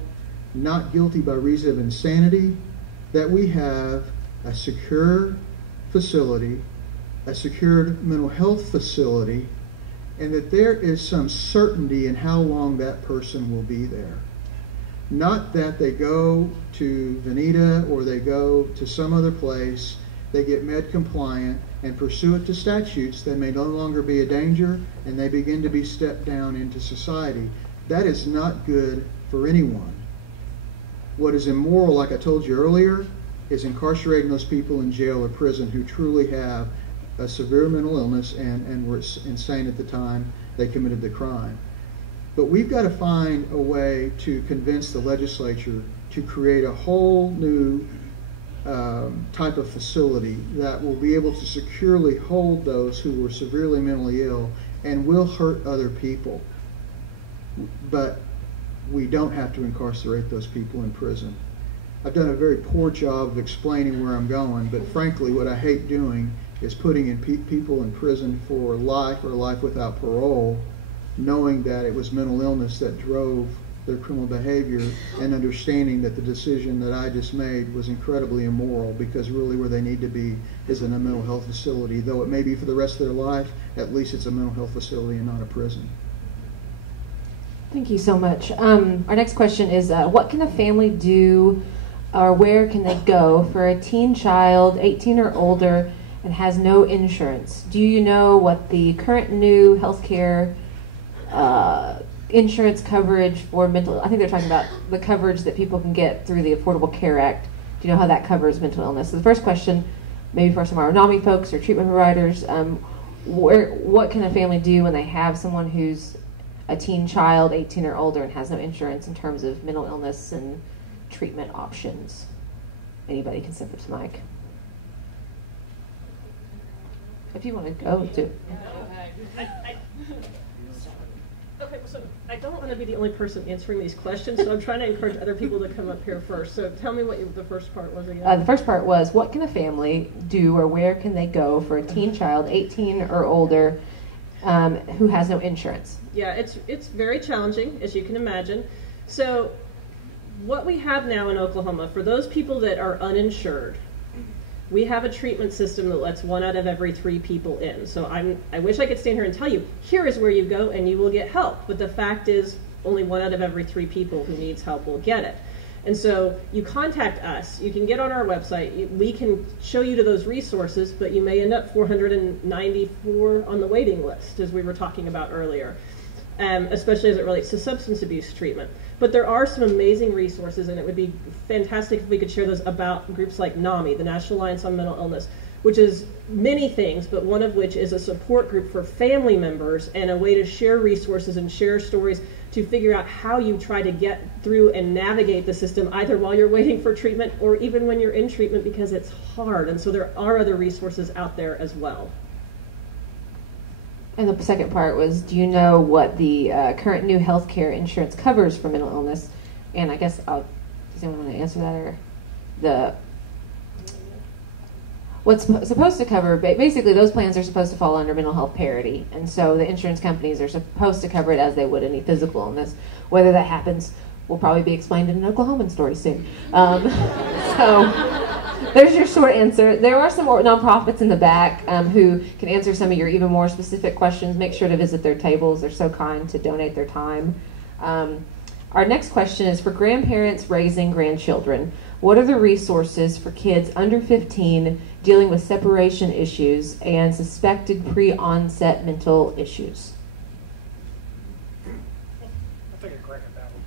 not guilty by reason of insanity, that we have a secure facility, a secured mental health facility, and that there is some certainty in how long that person will be there. Not that they go to Veneta or they go to some other place, they get med compliant, and pursuant to statutes, they may no longer be a danger, and they begin to be stepped down into society. That is not good for anyone. What is immoral, like I told you earlier, is incarcerating those people in jail or prison who truly have a severe mental illness and were insane at the time they committed the crime. But we've got to find a way to convince the legislature to create a whole new type of facility that will be able to securely hold those who were severely mentally ill and will hurt other people. But we don't have to incarcerate those people in prison. I've done a very poor job of explaining where I'm going, but frankly what I hate doing is putting in people in prison for life or life without parole, knowing that it was mental illness that drove their criminal behavior, and understanding that the decision that I just made was incredibly immoral, because really where they need to be is in a mental health facility. Though it may be for the rest of their life, at least it's a mental health facility and not a prison. Thank you so much. Our next question is, what can a family do, or where can they go for a teen child, 18 or older, and has no insurance? Do you know what the current new healthcare insurance coverage for mental, I think they're talking about the coverage that people can get through the Affordable Care Act. Do you know how that covers mental illness? So the first question, maybe for some of our NAMI folks or treatment providers, what can a family do when they have someone who's a teen child, 18 or older, and has no insurance in terms of mental illness and treatment options? Anybody can step up to Mike. If you want to go to. Okay, so I don't want to be the only person answering these questions, so I'm trying to encourage other people to come up here first. So tell me what the first part was again. The first part was, what can a family do or where can they go for a teen child, 18 or older, who has no insurance? Yeah, it's very challenging, as you can imagine. So what we have now in Oklahoma, for those people that are uninsured, we have a treatment system that lets 1 out of every 3 people in. So I wish I could stand here and tell you, here is where you go and you will get help. But the fact is, only 1 out of every 3 people who needs help will get it. And so you contact us. You can get on our website. We can show you to those resources, but you may end up 494 on the waiting list, as we were talking about earlier, especially as it relates to substance abuse treatment. But there are some amazing resources, and it would be fantastic if we could share those about groups like NAMI, the National Alliance on Mental Illness, which is many things, but one of which is a support group for family members and a way to share resources and share stories to figure out how you try to get through and navigate the system, either while you're waiting for treatment or even when you're in treatment, because it's hard. And so there are other resources out there as well. And the second part was, do you know what the current new health care insurance covers for mental illness? And I guess, does anyone want to answer that? Or what's supposed to cover, basically those plans are supposed to fall under mental health parity. And so the insurance companies are supposed to cover it as they would any physical illness. Whether that happens will probably be explained in an Oklahoman story soon. So there's your short answer. There are some more nonprofits in the back who can answer some of your even more specific questions. Make sure to visit their tables. They're so kind to donate their time. Our next question is for grandparents raising grandchildren. What are the resources for kids under 15 dealing with separation issues and suspected pre-onset mental issues? I'll take a crack at that one.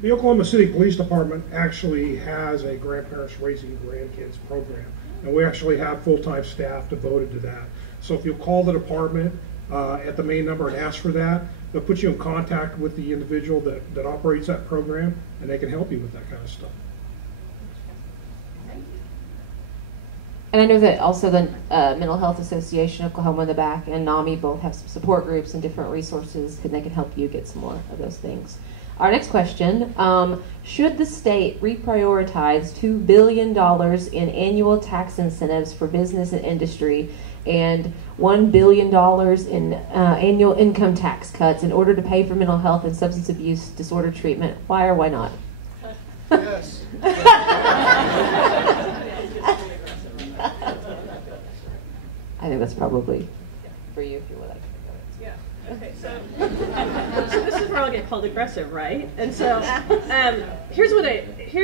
The Oklahoma City Police Department actually has a grandparents raising grandkids program, and we actually have full-time staff devoted to that. So if you'll call the department at the main number and ask for that, they'll put you in contact with the individual that operates that program, and they can help you with that kind of stuff. And I know that also the Mental Health Association Oklahoma in the back and NAMI both have some support groups and different resources that they can help you get some more of those things. Our next question, should the state reprioritize $2 billion in annual tax incentives for business and industry and $1 billion in annual income tax cuts in order to pay for mental health and substance abuse disorder treatment? Why or why not? Yes. I think that's probably for you if you would like to go. Yeah. Okay. So this is where I'll get called aggressive, right? And so here's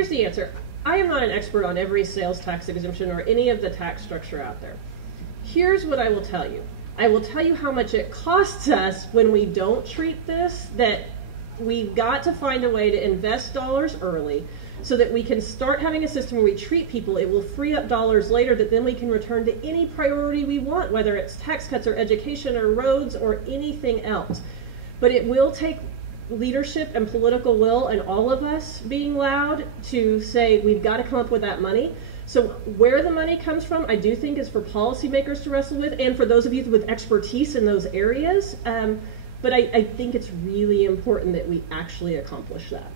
the answer. I am not an expert on every sales tax exemption or any of the tax structure out there. Here's what I will tell you. I will tell you how much it costs us when we don't treat this, that we've got to find a way to invest dollars early so that we can start having a system where we treat people. It will free up dollars later that then we can return to any priority we want, whether it's tax cuts or education or roads or anything else. But it will take leadership and political will and all of us being loud to say we've got to come up with that money. So where the money comes from, I do think is for policymakers to wrestle with and for those of you with expertise in those areas. But I think it's really important that we actually accomplish that.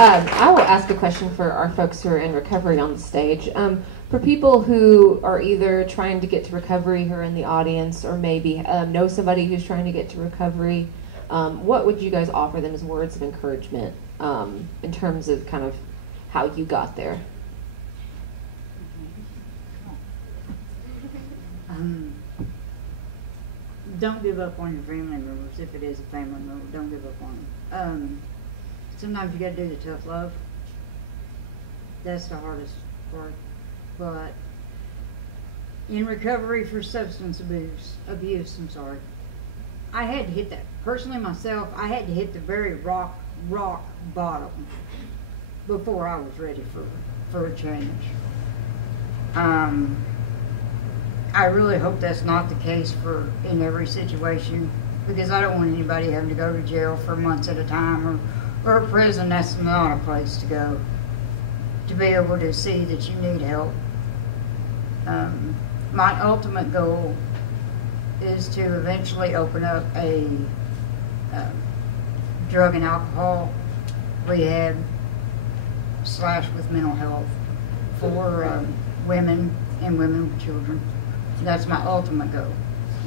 I will ask a question for our folks who are in recovery on the stage. For people who are either trying to get to recovery who are in the audience or maybe know somebody who's trying to get to recovery, what would you guys offer them as words of encouragement in terms of kind of how you got there? Don't give up on your family members. If it is a family member, don't give up on them. Sometimes you got to do the tough love. That's the hardest part. But in recovery for substance abuse, I had to hit that. Personally, myself, I had to hit the very rock bottom before I was ready for a change. I really hope that's not the case in every situation, because I don't want anybody having to go to jail for months at a time, or a prison. That's not a place to go. To be able to see that you need help. My ultimate goal is to eventually open up a drug and alcohol rehab / with mental health for women and women with children. That's my ultimate goal.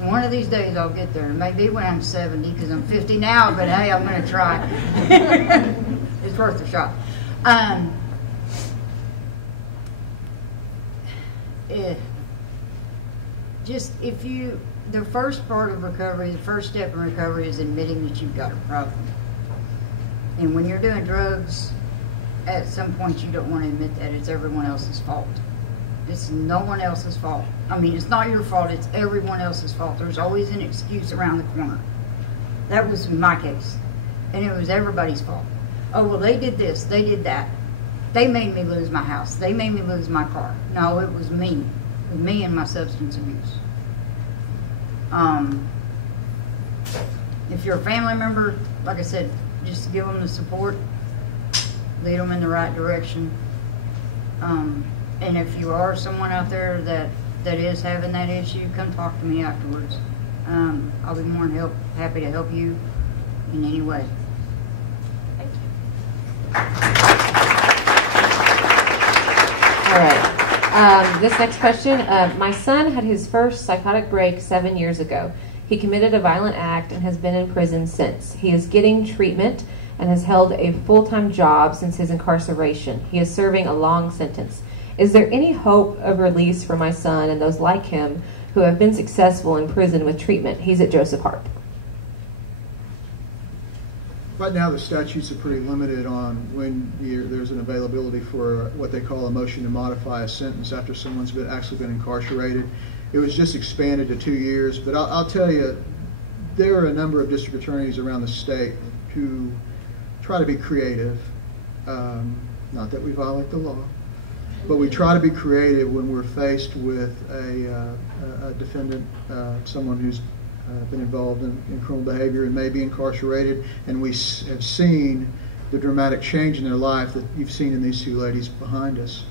One of these days I'll get there. It may be when I'm 70, because I'm 50 now, but hey, I'm going to try. It's worth a shot. The first part of recovery, the first step in recovery is admitting that you've got a problem. And when you're doing drugs, at some point you don't want to admit that it's everyone else's fault. It's no one else's fault. I mean, it's not your fault, it's everyone else's fault. There's always an excuse around the corner. That was my case. And it was everybody's fault. Oh, well, they did this, they did that. They made me lose my house. They made me lose my car. No, it was me. It was me and my substance abuse. If you're a family member, like I said, just give them the support, lead them in the right direction. And if you are someone out there that is having that issue, come talk to me afterwards. I'll be more than happy to help you in any way. Thank you. All right. This next question. My son had his first psychotic break 7 years ago. He committed a violent act and has been in prison since. He is getting treatment and has held a full-time job since his incarceration. He is serving a long sentence. Is there any hope of release for my son and those like him who have been successful in prison with treatment? He's at Joseph Hart. Right now, the statutes are pretty limited on when there's an availability for what they call a motion to modify a sentence after someone's actually been incarcerated. It was just expanded to 2 years, but I'll tell you, there are a number of district attorneys around the state who try to be creative. Not that we violate the law, but we try to be creative when we're faced with a defendant, someone who's been involved in criminal behavior and may be incarcerated, and we have seen the dramatic change in their life that you've seen in these two ladies behind us.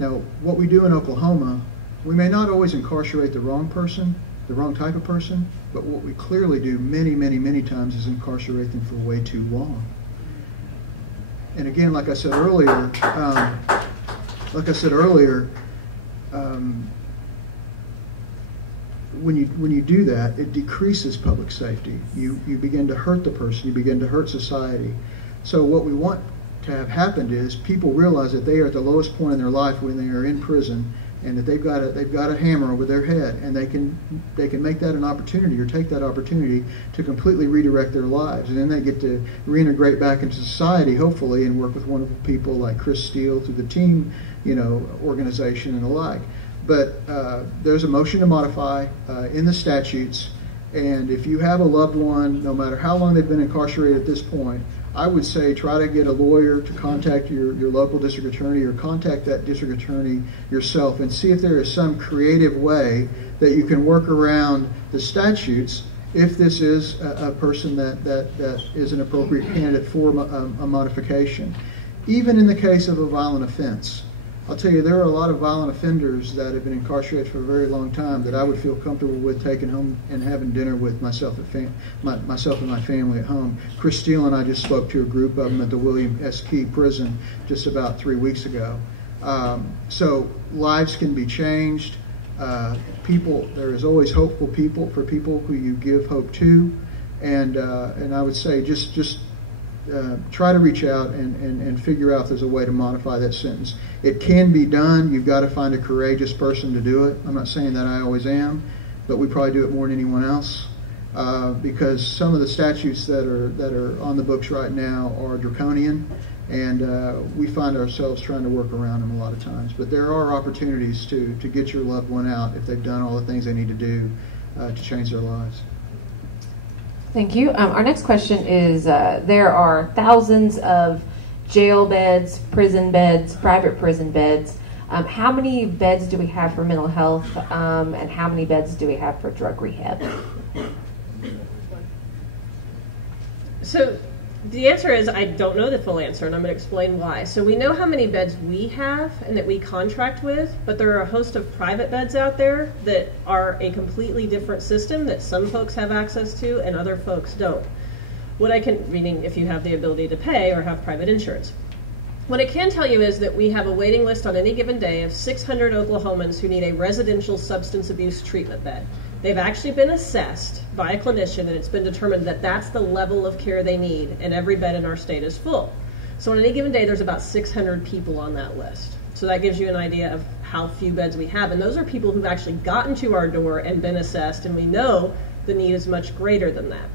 Now, what we do in Oklahoma, we may not always incarcerate the wrong person, the wrong type of person, but what we clearly do many, many, many times is incarcerate them for way too long. And again, like I said earlier, when you do that, it decreases public safety. You begin to hurt the person. You begin to hurt society. So what we want to have happened is people realize that they are at the lowest point in their life when they are in prison, and that they've got a hammer over their head, and they can make that an opportunity, or take that opportunity to completely redirect their lives, and then they get to reintegrate back into society, hopefully, and work with wonderful people like Chris Steele through the team, organization and the like. But there's a motion to modify in the statutes, and if you have a loved one, no matter how long they've been incarcerated at this point, I would say try to get a lawyer to contact your local district attorney, or contact that district attorney yourself, and see if there is some creative way that you can work around the statutes if this is a person that is an appropriate candidate for a modification. Even in the case of a violent offense, I'll tell you, there are a lot of violent offenders that have been incarcerated for a very long time that I would feel comfortable with taking home and having dinner with myself and my family at home. Chris Steele and I just spoke to a group of them at the William S. Key prison just about 3 weeks ago. So lives can be changed. There is always hopeful people for people who you give hope to, and I would say just try to reach out and figure out if there's a way to modify that sentence. It can be done. You've got to find a courageous person to do it. I'm not saying that I always am, but we probably do it more than anyone else, because some of the statutes that are on the books right now are draconian, and we find ourselves trying to work around them a lot of times. But there are opportunities to get your loved one out if they've done all the things they need to do to change their lives. Thank you. Our next question is, there are thousands of jail beds, prison beds, private prison beds. How many beds do we have for mental health, and how many beds do we have for drug rehab? So the answer is I don't know the full answer, and I'm going to explain why. So we know how many beds we have and that we contract with, but there are a host of private beds out there that are a completely different system that some folks have access to and other folks don't. Meaning if you have the ability to pay or have private insurance. What I can tell you is that we have a waiting list on any given day of 600 Oklahomans who need a residential substance abuse treatment bed. They've actually been assessed by a clinician, and it's been determined that that's the level of care they need, and every bed in our state is full. So on any given day, there's about 600 people on that list. So that gives you an idea of how few beds we have, and those are people who've actually gotten to our door and been assessed, and we know the need is much greater than that.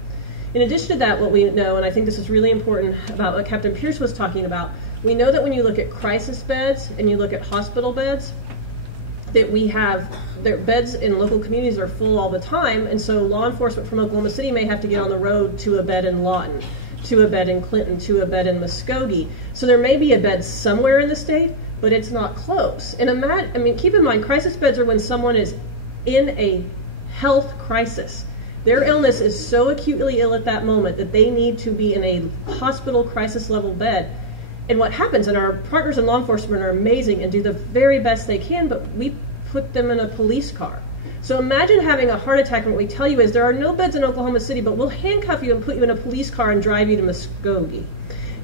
In addition to that, what we know, and I think this is really important about what Captain Pierce was talking about, we know that when you look at crisis beds and you look at hospital beds, that we have their beds in local communities are full all the time, and so law enforcement from Oklahoma City may have to get on the road to a bed in Lawton, to a bed in Clinton, to a bed in Muskogee. So there may be a bed somewhere in the state, but it's not close. And keep in mind, crisis beds are when someone is in a health crisis. Their illness is so acutely ill at that moment that they need to be in a hospital crisis level bed. And what happens, and our partners in law enforcement are amazing and do the very best they can, but we put them in a police car. So imagine having a heart attack, and what we tell you is there are no beds in Oklahoma City, but we'll handcuff you and put you in a police car and drive you to Muskogee.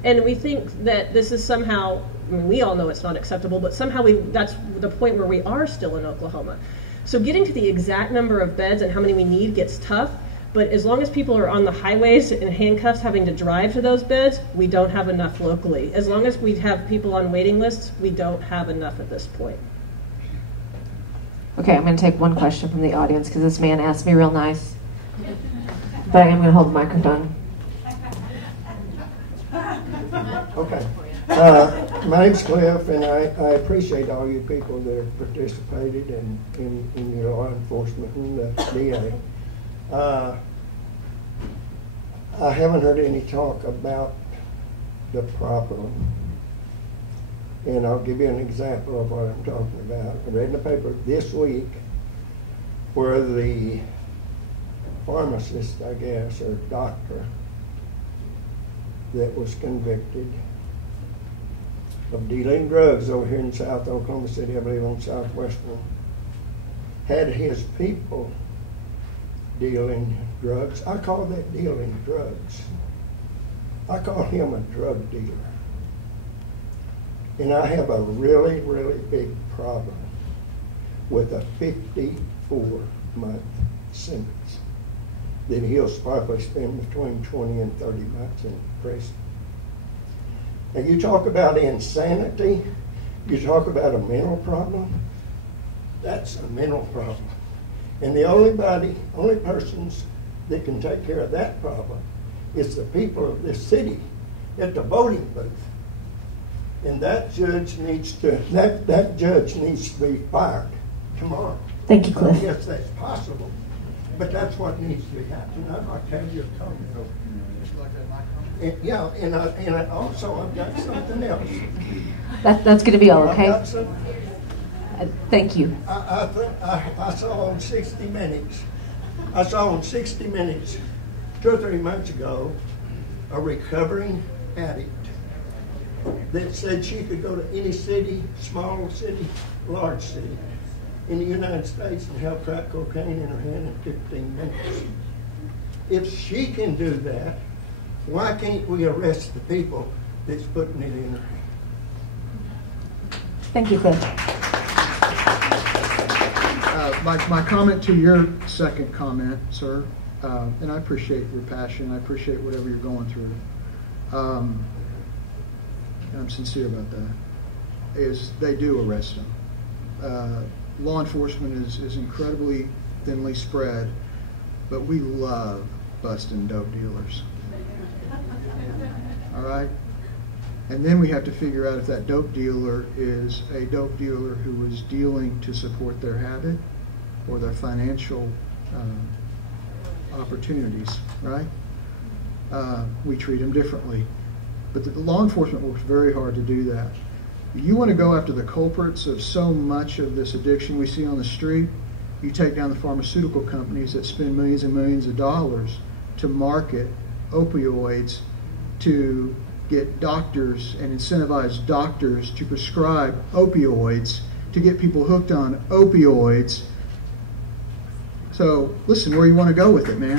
And we think that this is somehow, we all know it's not acceptable, but somehow that's the point where we are still in Oklahoma. So getting to the exact number of beds and how many we need gets tough, but as long as people are on the highways in handcuffs having to drive to those beds, we don't have enough locally. As long as we have people on waiting lists, we don't have enough at this point. Okay, I'm going to take one question from the audience because this man asked me real nice, but I am going to hold the microphone. Okay. My name's Cliff, and I appreciate all you people that have participated in your law enforcement and the DA. I haven't heard any talk about the problem, and I'll give you an example of what I'm talking about. I read in the paper this week where the pharmacist, I guess, or doctor that was convicted of dealing drugs over here in South Oklahoma City, I believe on Southwestern, had his people dealing drugs. I call that dealing drugs. I call him a drug dealer. And I have a really, really big problem with a 54-month sentence that he'll probably spend between 20 and 30 months in prison. Now you talk about insanity, you talk about a mental problem, that's a mental problem. And the only persons that can take care of that problem is the people of this city at the voting booth. And that judge needs to be fired tomorrow. Thank you, Cliff. I guess that's possible, but that's what needs to be happening. I'll tell you a comment over. And I also I've got something else. That's going to be all, okay? Thank you. I saw on 60 Minutes. I saw on 60 Minutes 2 or 3 months ago a recovering addict that said she could go to any city, small city, large city in the United States and have crack cocaine in her hand in 15 minutes. If she can do that, why can't we arrest the people that's putting it in her hand? Thank you, Cliff. My comment to your second comment, sir, and I appreciate your passion. I appreciate whatever you're going through. And I'm sincere about that, is they do arrest them. Law enforcement is incredibly thinly spread, but we love busting dope dealers. All right? And then we have to figure out if that dope dealer is a dope dealer who is dealing to support their habit or their financial opportunities, right? We treat them differently. But the law enforcement works very hard to do that. You want to go after the culprits of so much of this addiction we see on the street, you take down the pharmaceutical companies that spend millions and millions of dollars to market opioids, to get doctors and incentivize doctors to prescribe opioids, to get people hooked on opioids. So listen, where you want to go with it, man.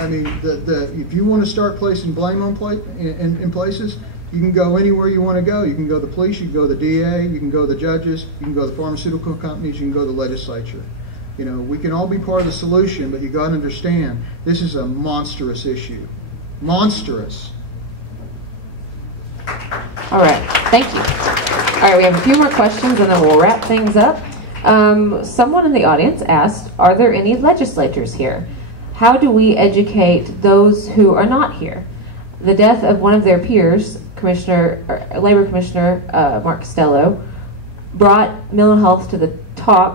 I mean, if you want to start placing blame on in places, you can go anywhere you want to go. You can go to the police, you can go to the DA, you can go to the judges, you can go to the pharmaceutical companies, you can go to the legislature. You know, we can all be part of the solution, but you got to understand, this is a monstrous issue. Monstrous. All right, thank you. All right, we have a few more questions and then we'll wrap things up. Someone in the audience asked, are there any legislators here? How do we educate those who are not here? The death of one of their peers, Labor Commissioner Mark Costello, brought mental health to the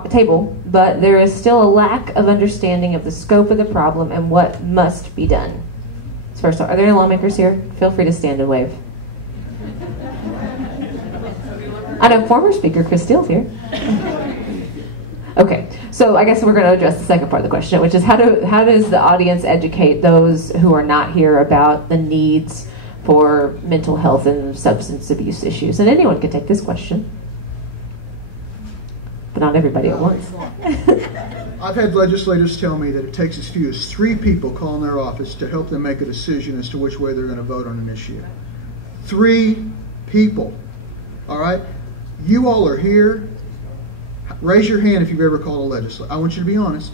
table, but there is still a lack of understanding of the scope of the problem and what must be done. So first, are there any lawmakers here? Feel free to stand and wave. I know former Speaker Chris Steele's here. Okay, so I guess we're going to address the second part of the question, which is how does the audience educate those who are not here about the needs for mental health and substance abuse issues? And anyone can take this question, but not everybody at once. I've had legislators tell me that it takes as few as 3 people calling their office to help them make a decision as to which way they're going to vote on an issue. 3 people. All right? You all are here. Raise your hand if you've ever called a legislator. I want you to be honest.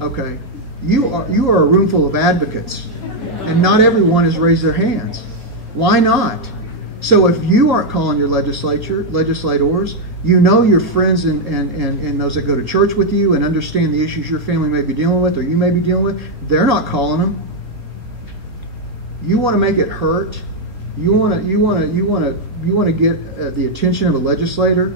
Okay. You are a room full of advocates, and not everyone has raised their hands. Why not? So if you aren't calling your legislators, you know your friends and those that go to church with you and understand the issues your family may be dealing with or you may be dealing with, they're not calling them. You want to make it hurt. You want to get the attention of a legislator.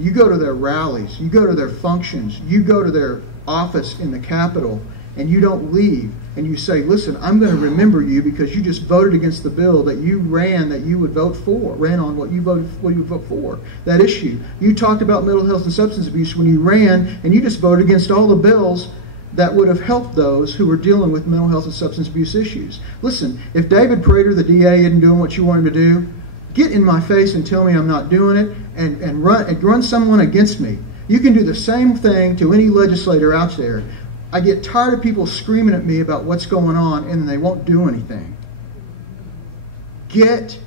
You go to their rallies, you go to their functions, you go to their office in the Capitol, and you don't leave. And you say, listen, I'm going to remember you because you just voted against the bill that you would vote for, ran on what you would vote for, that issue. You talked about mental health and substance abuse when you ran, and you just voted against all the bills that would have helped those who were dealing with mental health and substance abuse issues. Listen, if David Prater, the DA, isn't doing what you want him to do, get in my face and tell me I'm not doing it and run someone against me. You can do the same thing to any legislator out there. I get tired of people screaming at me about what's going on and they won't do anything. Get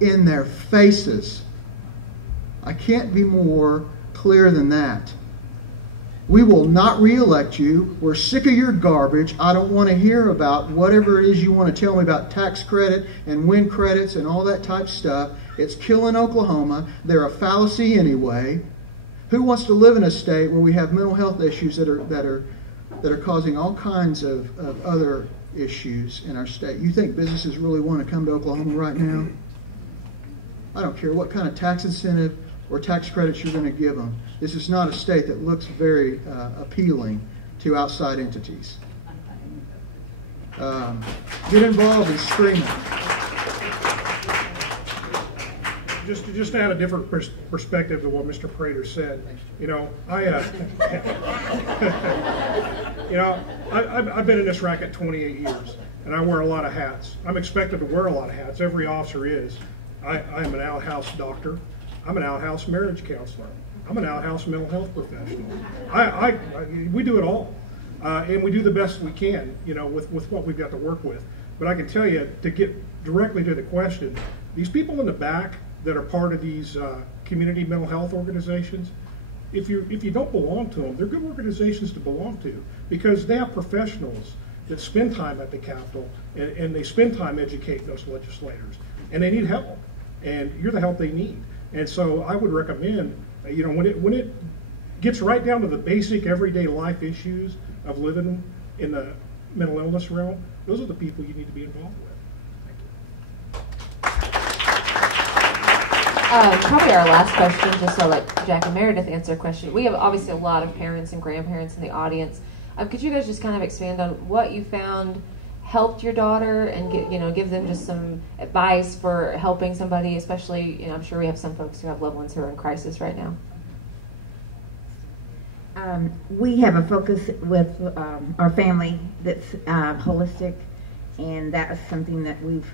in their faces. I can't be more clear than that. We will not re-elect you. We're sick of your garbage. I don't want to hear about whatever it is you want to tell me about tax credit and win credits and all that type stuff. It's killing Oklahoma. They're a fallacy anyway. Who wants to live in a state where we have mental health issues that are causing all kinds of other issues in our state? You think businesses really want to come to Oklahoma right now? I don't care what kind of tax incentive or tax credits you're going to give them. This is not a state that looks very appealing to outside entities. Get involved in screaming. Just to add a different perspective to what Mr. Prater said, I've been in this racket 28 years, and I wear a lot of hats. I'm expected to wear a lot of hats. Every officer is. I am an outhouse doctor. I'm an outhouse marriage counselor. I'm an outhouse mental health professional. We do it all, and we do the best we can, with what we've got to work with. But I can tell you, to get directly to the question, these people in the back that are part of these community mental health organizations, if you don't belong to them, they're good organizations to belong to because they have professionals that spend time at the Capitol and they spend time educating those legislators, and they need help, and you're the help they need. And so I would recommend, when it gets right down to the basic everyday life issues of living in the mental illness realm, those are the people you need to be involved with. Probably our last question, just so I'll let Jack and Meredith answer a question. We have obviously a lot of parents and grandparents in the audience. Could you guys just kind of expand on what you found helped your daughter and give them just some advice for helping somebody, especially, I'm sure we have some folks who have loved ones who are in crisis right now. We have a focus with our family that's holistic, and that is something that we've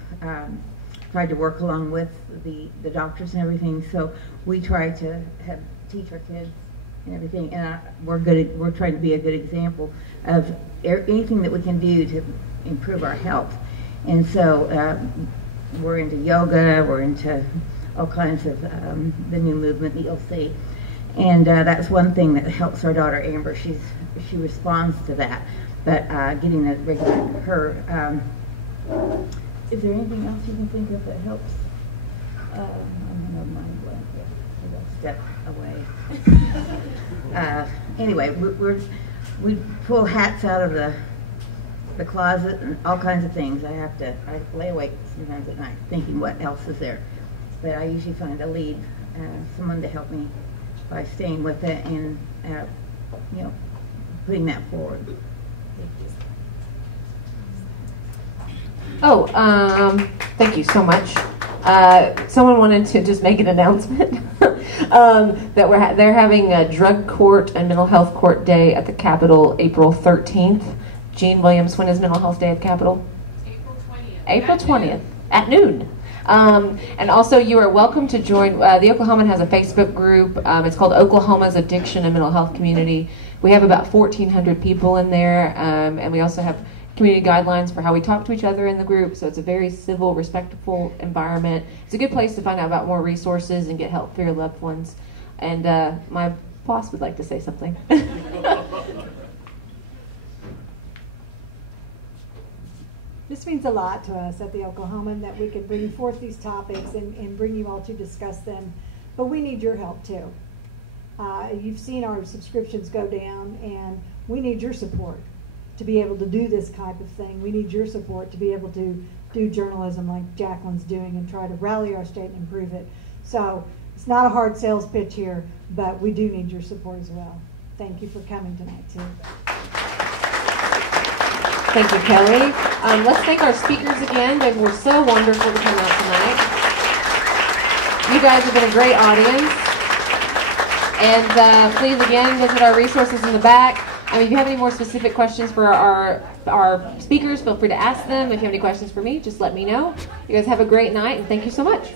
tried to work along with the doctors and everything. So we try to teach our kids and everything, and we're trying to be a good example of anything that we can do to improve our health. And so we're into yoga, we're into all kinds of the new movement that you'll see. And that's one thing that helps our daughter Amber. She responds to that. But getting a regular is there anything else you can think of that helps? I'm no mind blank here. I'll step away. Anyway, we pull hats out of the closet and all kinds of things. I lay awake sometimes at night thinking what else is there. But I usually find a lead, someone to help me by staying with it and putting that forward. Thank you so much. Someone wanted to just make an announcement that they're having a drug court and mental health court day at the Capitol April 13th. Gene Williams, when is Mental Health Day at the Capitol? April 20th at noon. And also, you are welcome to join. The Oklahoman has a Facebook group. It's called Oklahoma's Addiction and Mental Health Community. We have about 1,400 people in there, and we also have community guidelines for how we talk to each other in the group. So it's a very civil, respectful environment. It's a good place to find out about more resources and get help for your loved ones. And my boss would like to say something. This means a lot to us at the Oklahoman that we can bring forth these topics and bring you all to discuss them. But we need your help too. You've seen our subscriptions go down, and we need your support to be able to do this type of thing. We need your support to be able to do journalism like Jacqueline's doing and try to rally our state and improve it. So it's not a hard sales pitch here, but we do need your support as well. Thank you for coming tonight too. Thank you, Kelly. Let's thank our speakers again. They were so wonderful to come out tonight. You guys have been a great audience. And please, again, visit our resources in the back. If you have any more specific questions for our speakers, feel free to ask them. If you have any questions for me, just let me know. You guys have a great night, and thank you so much.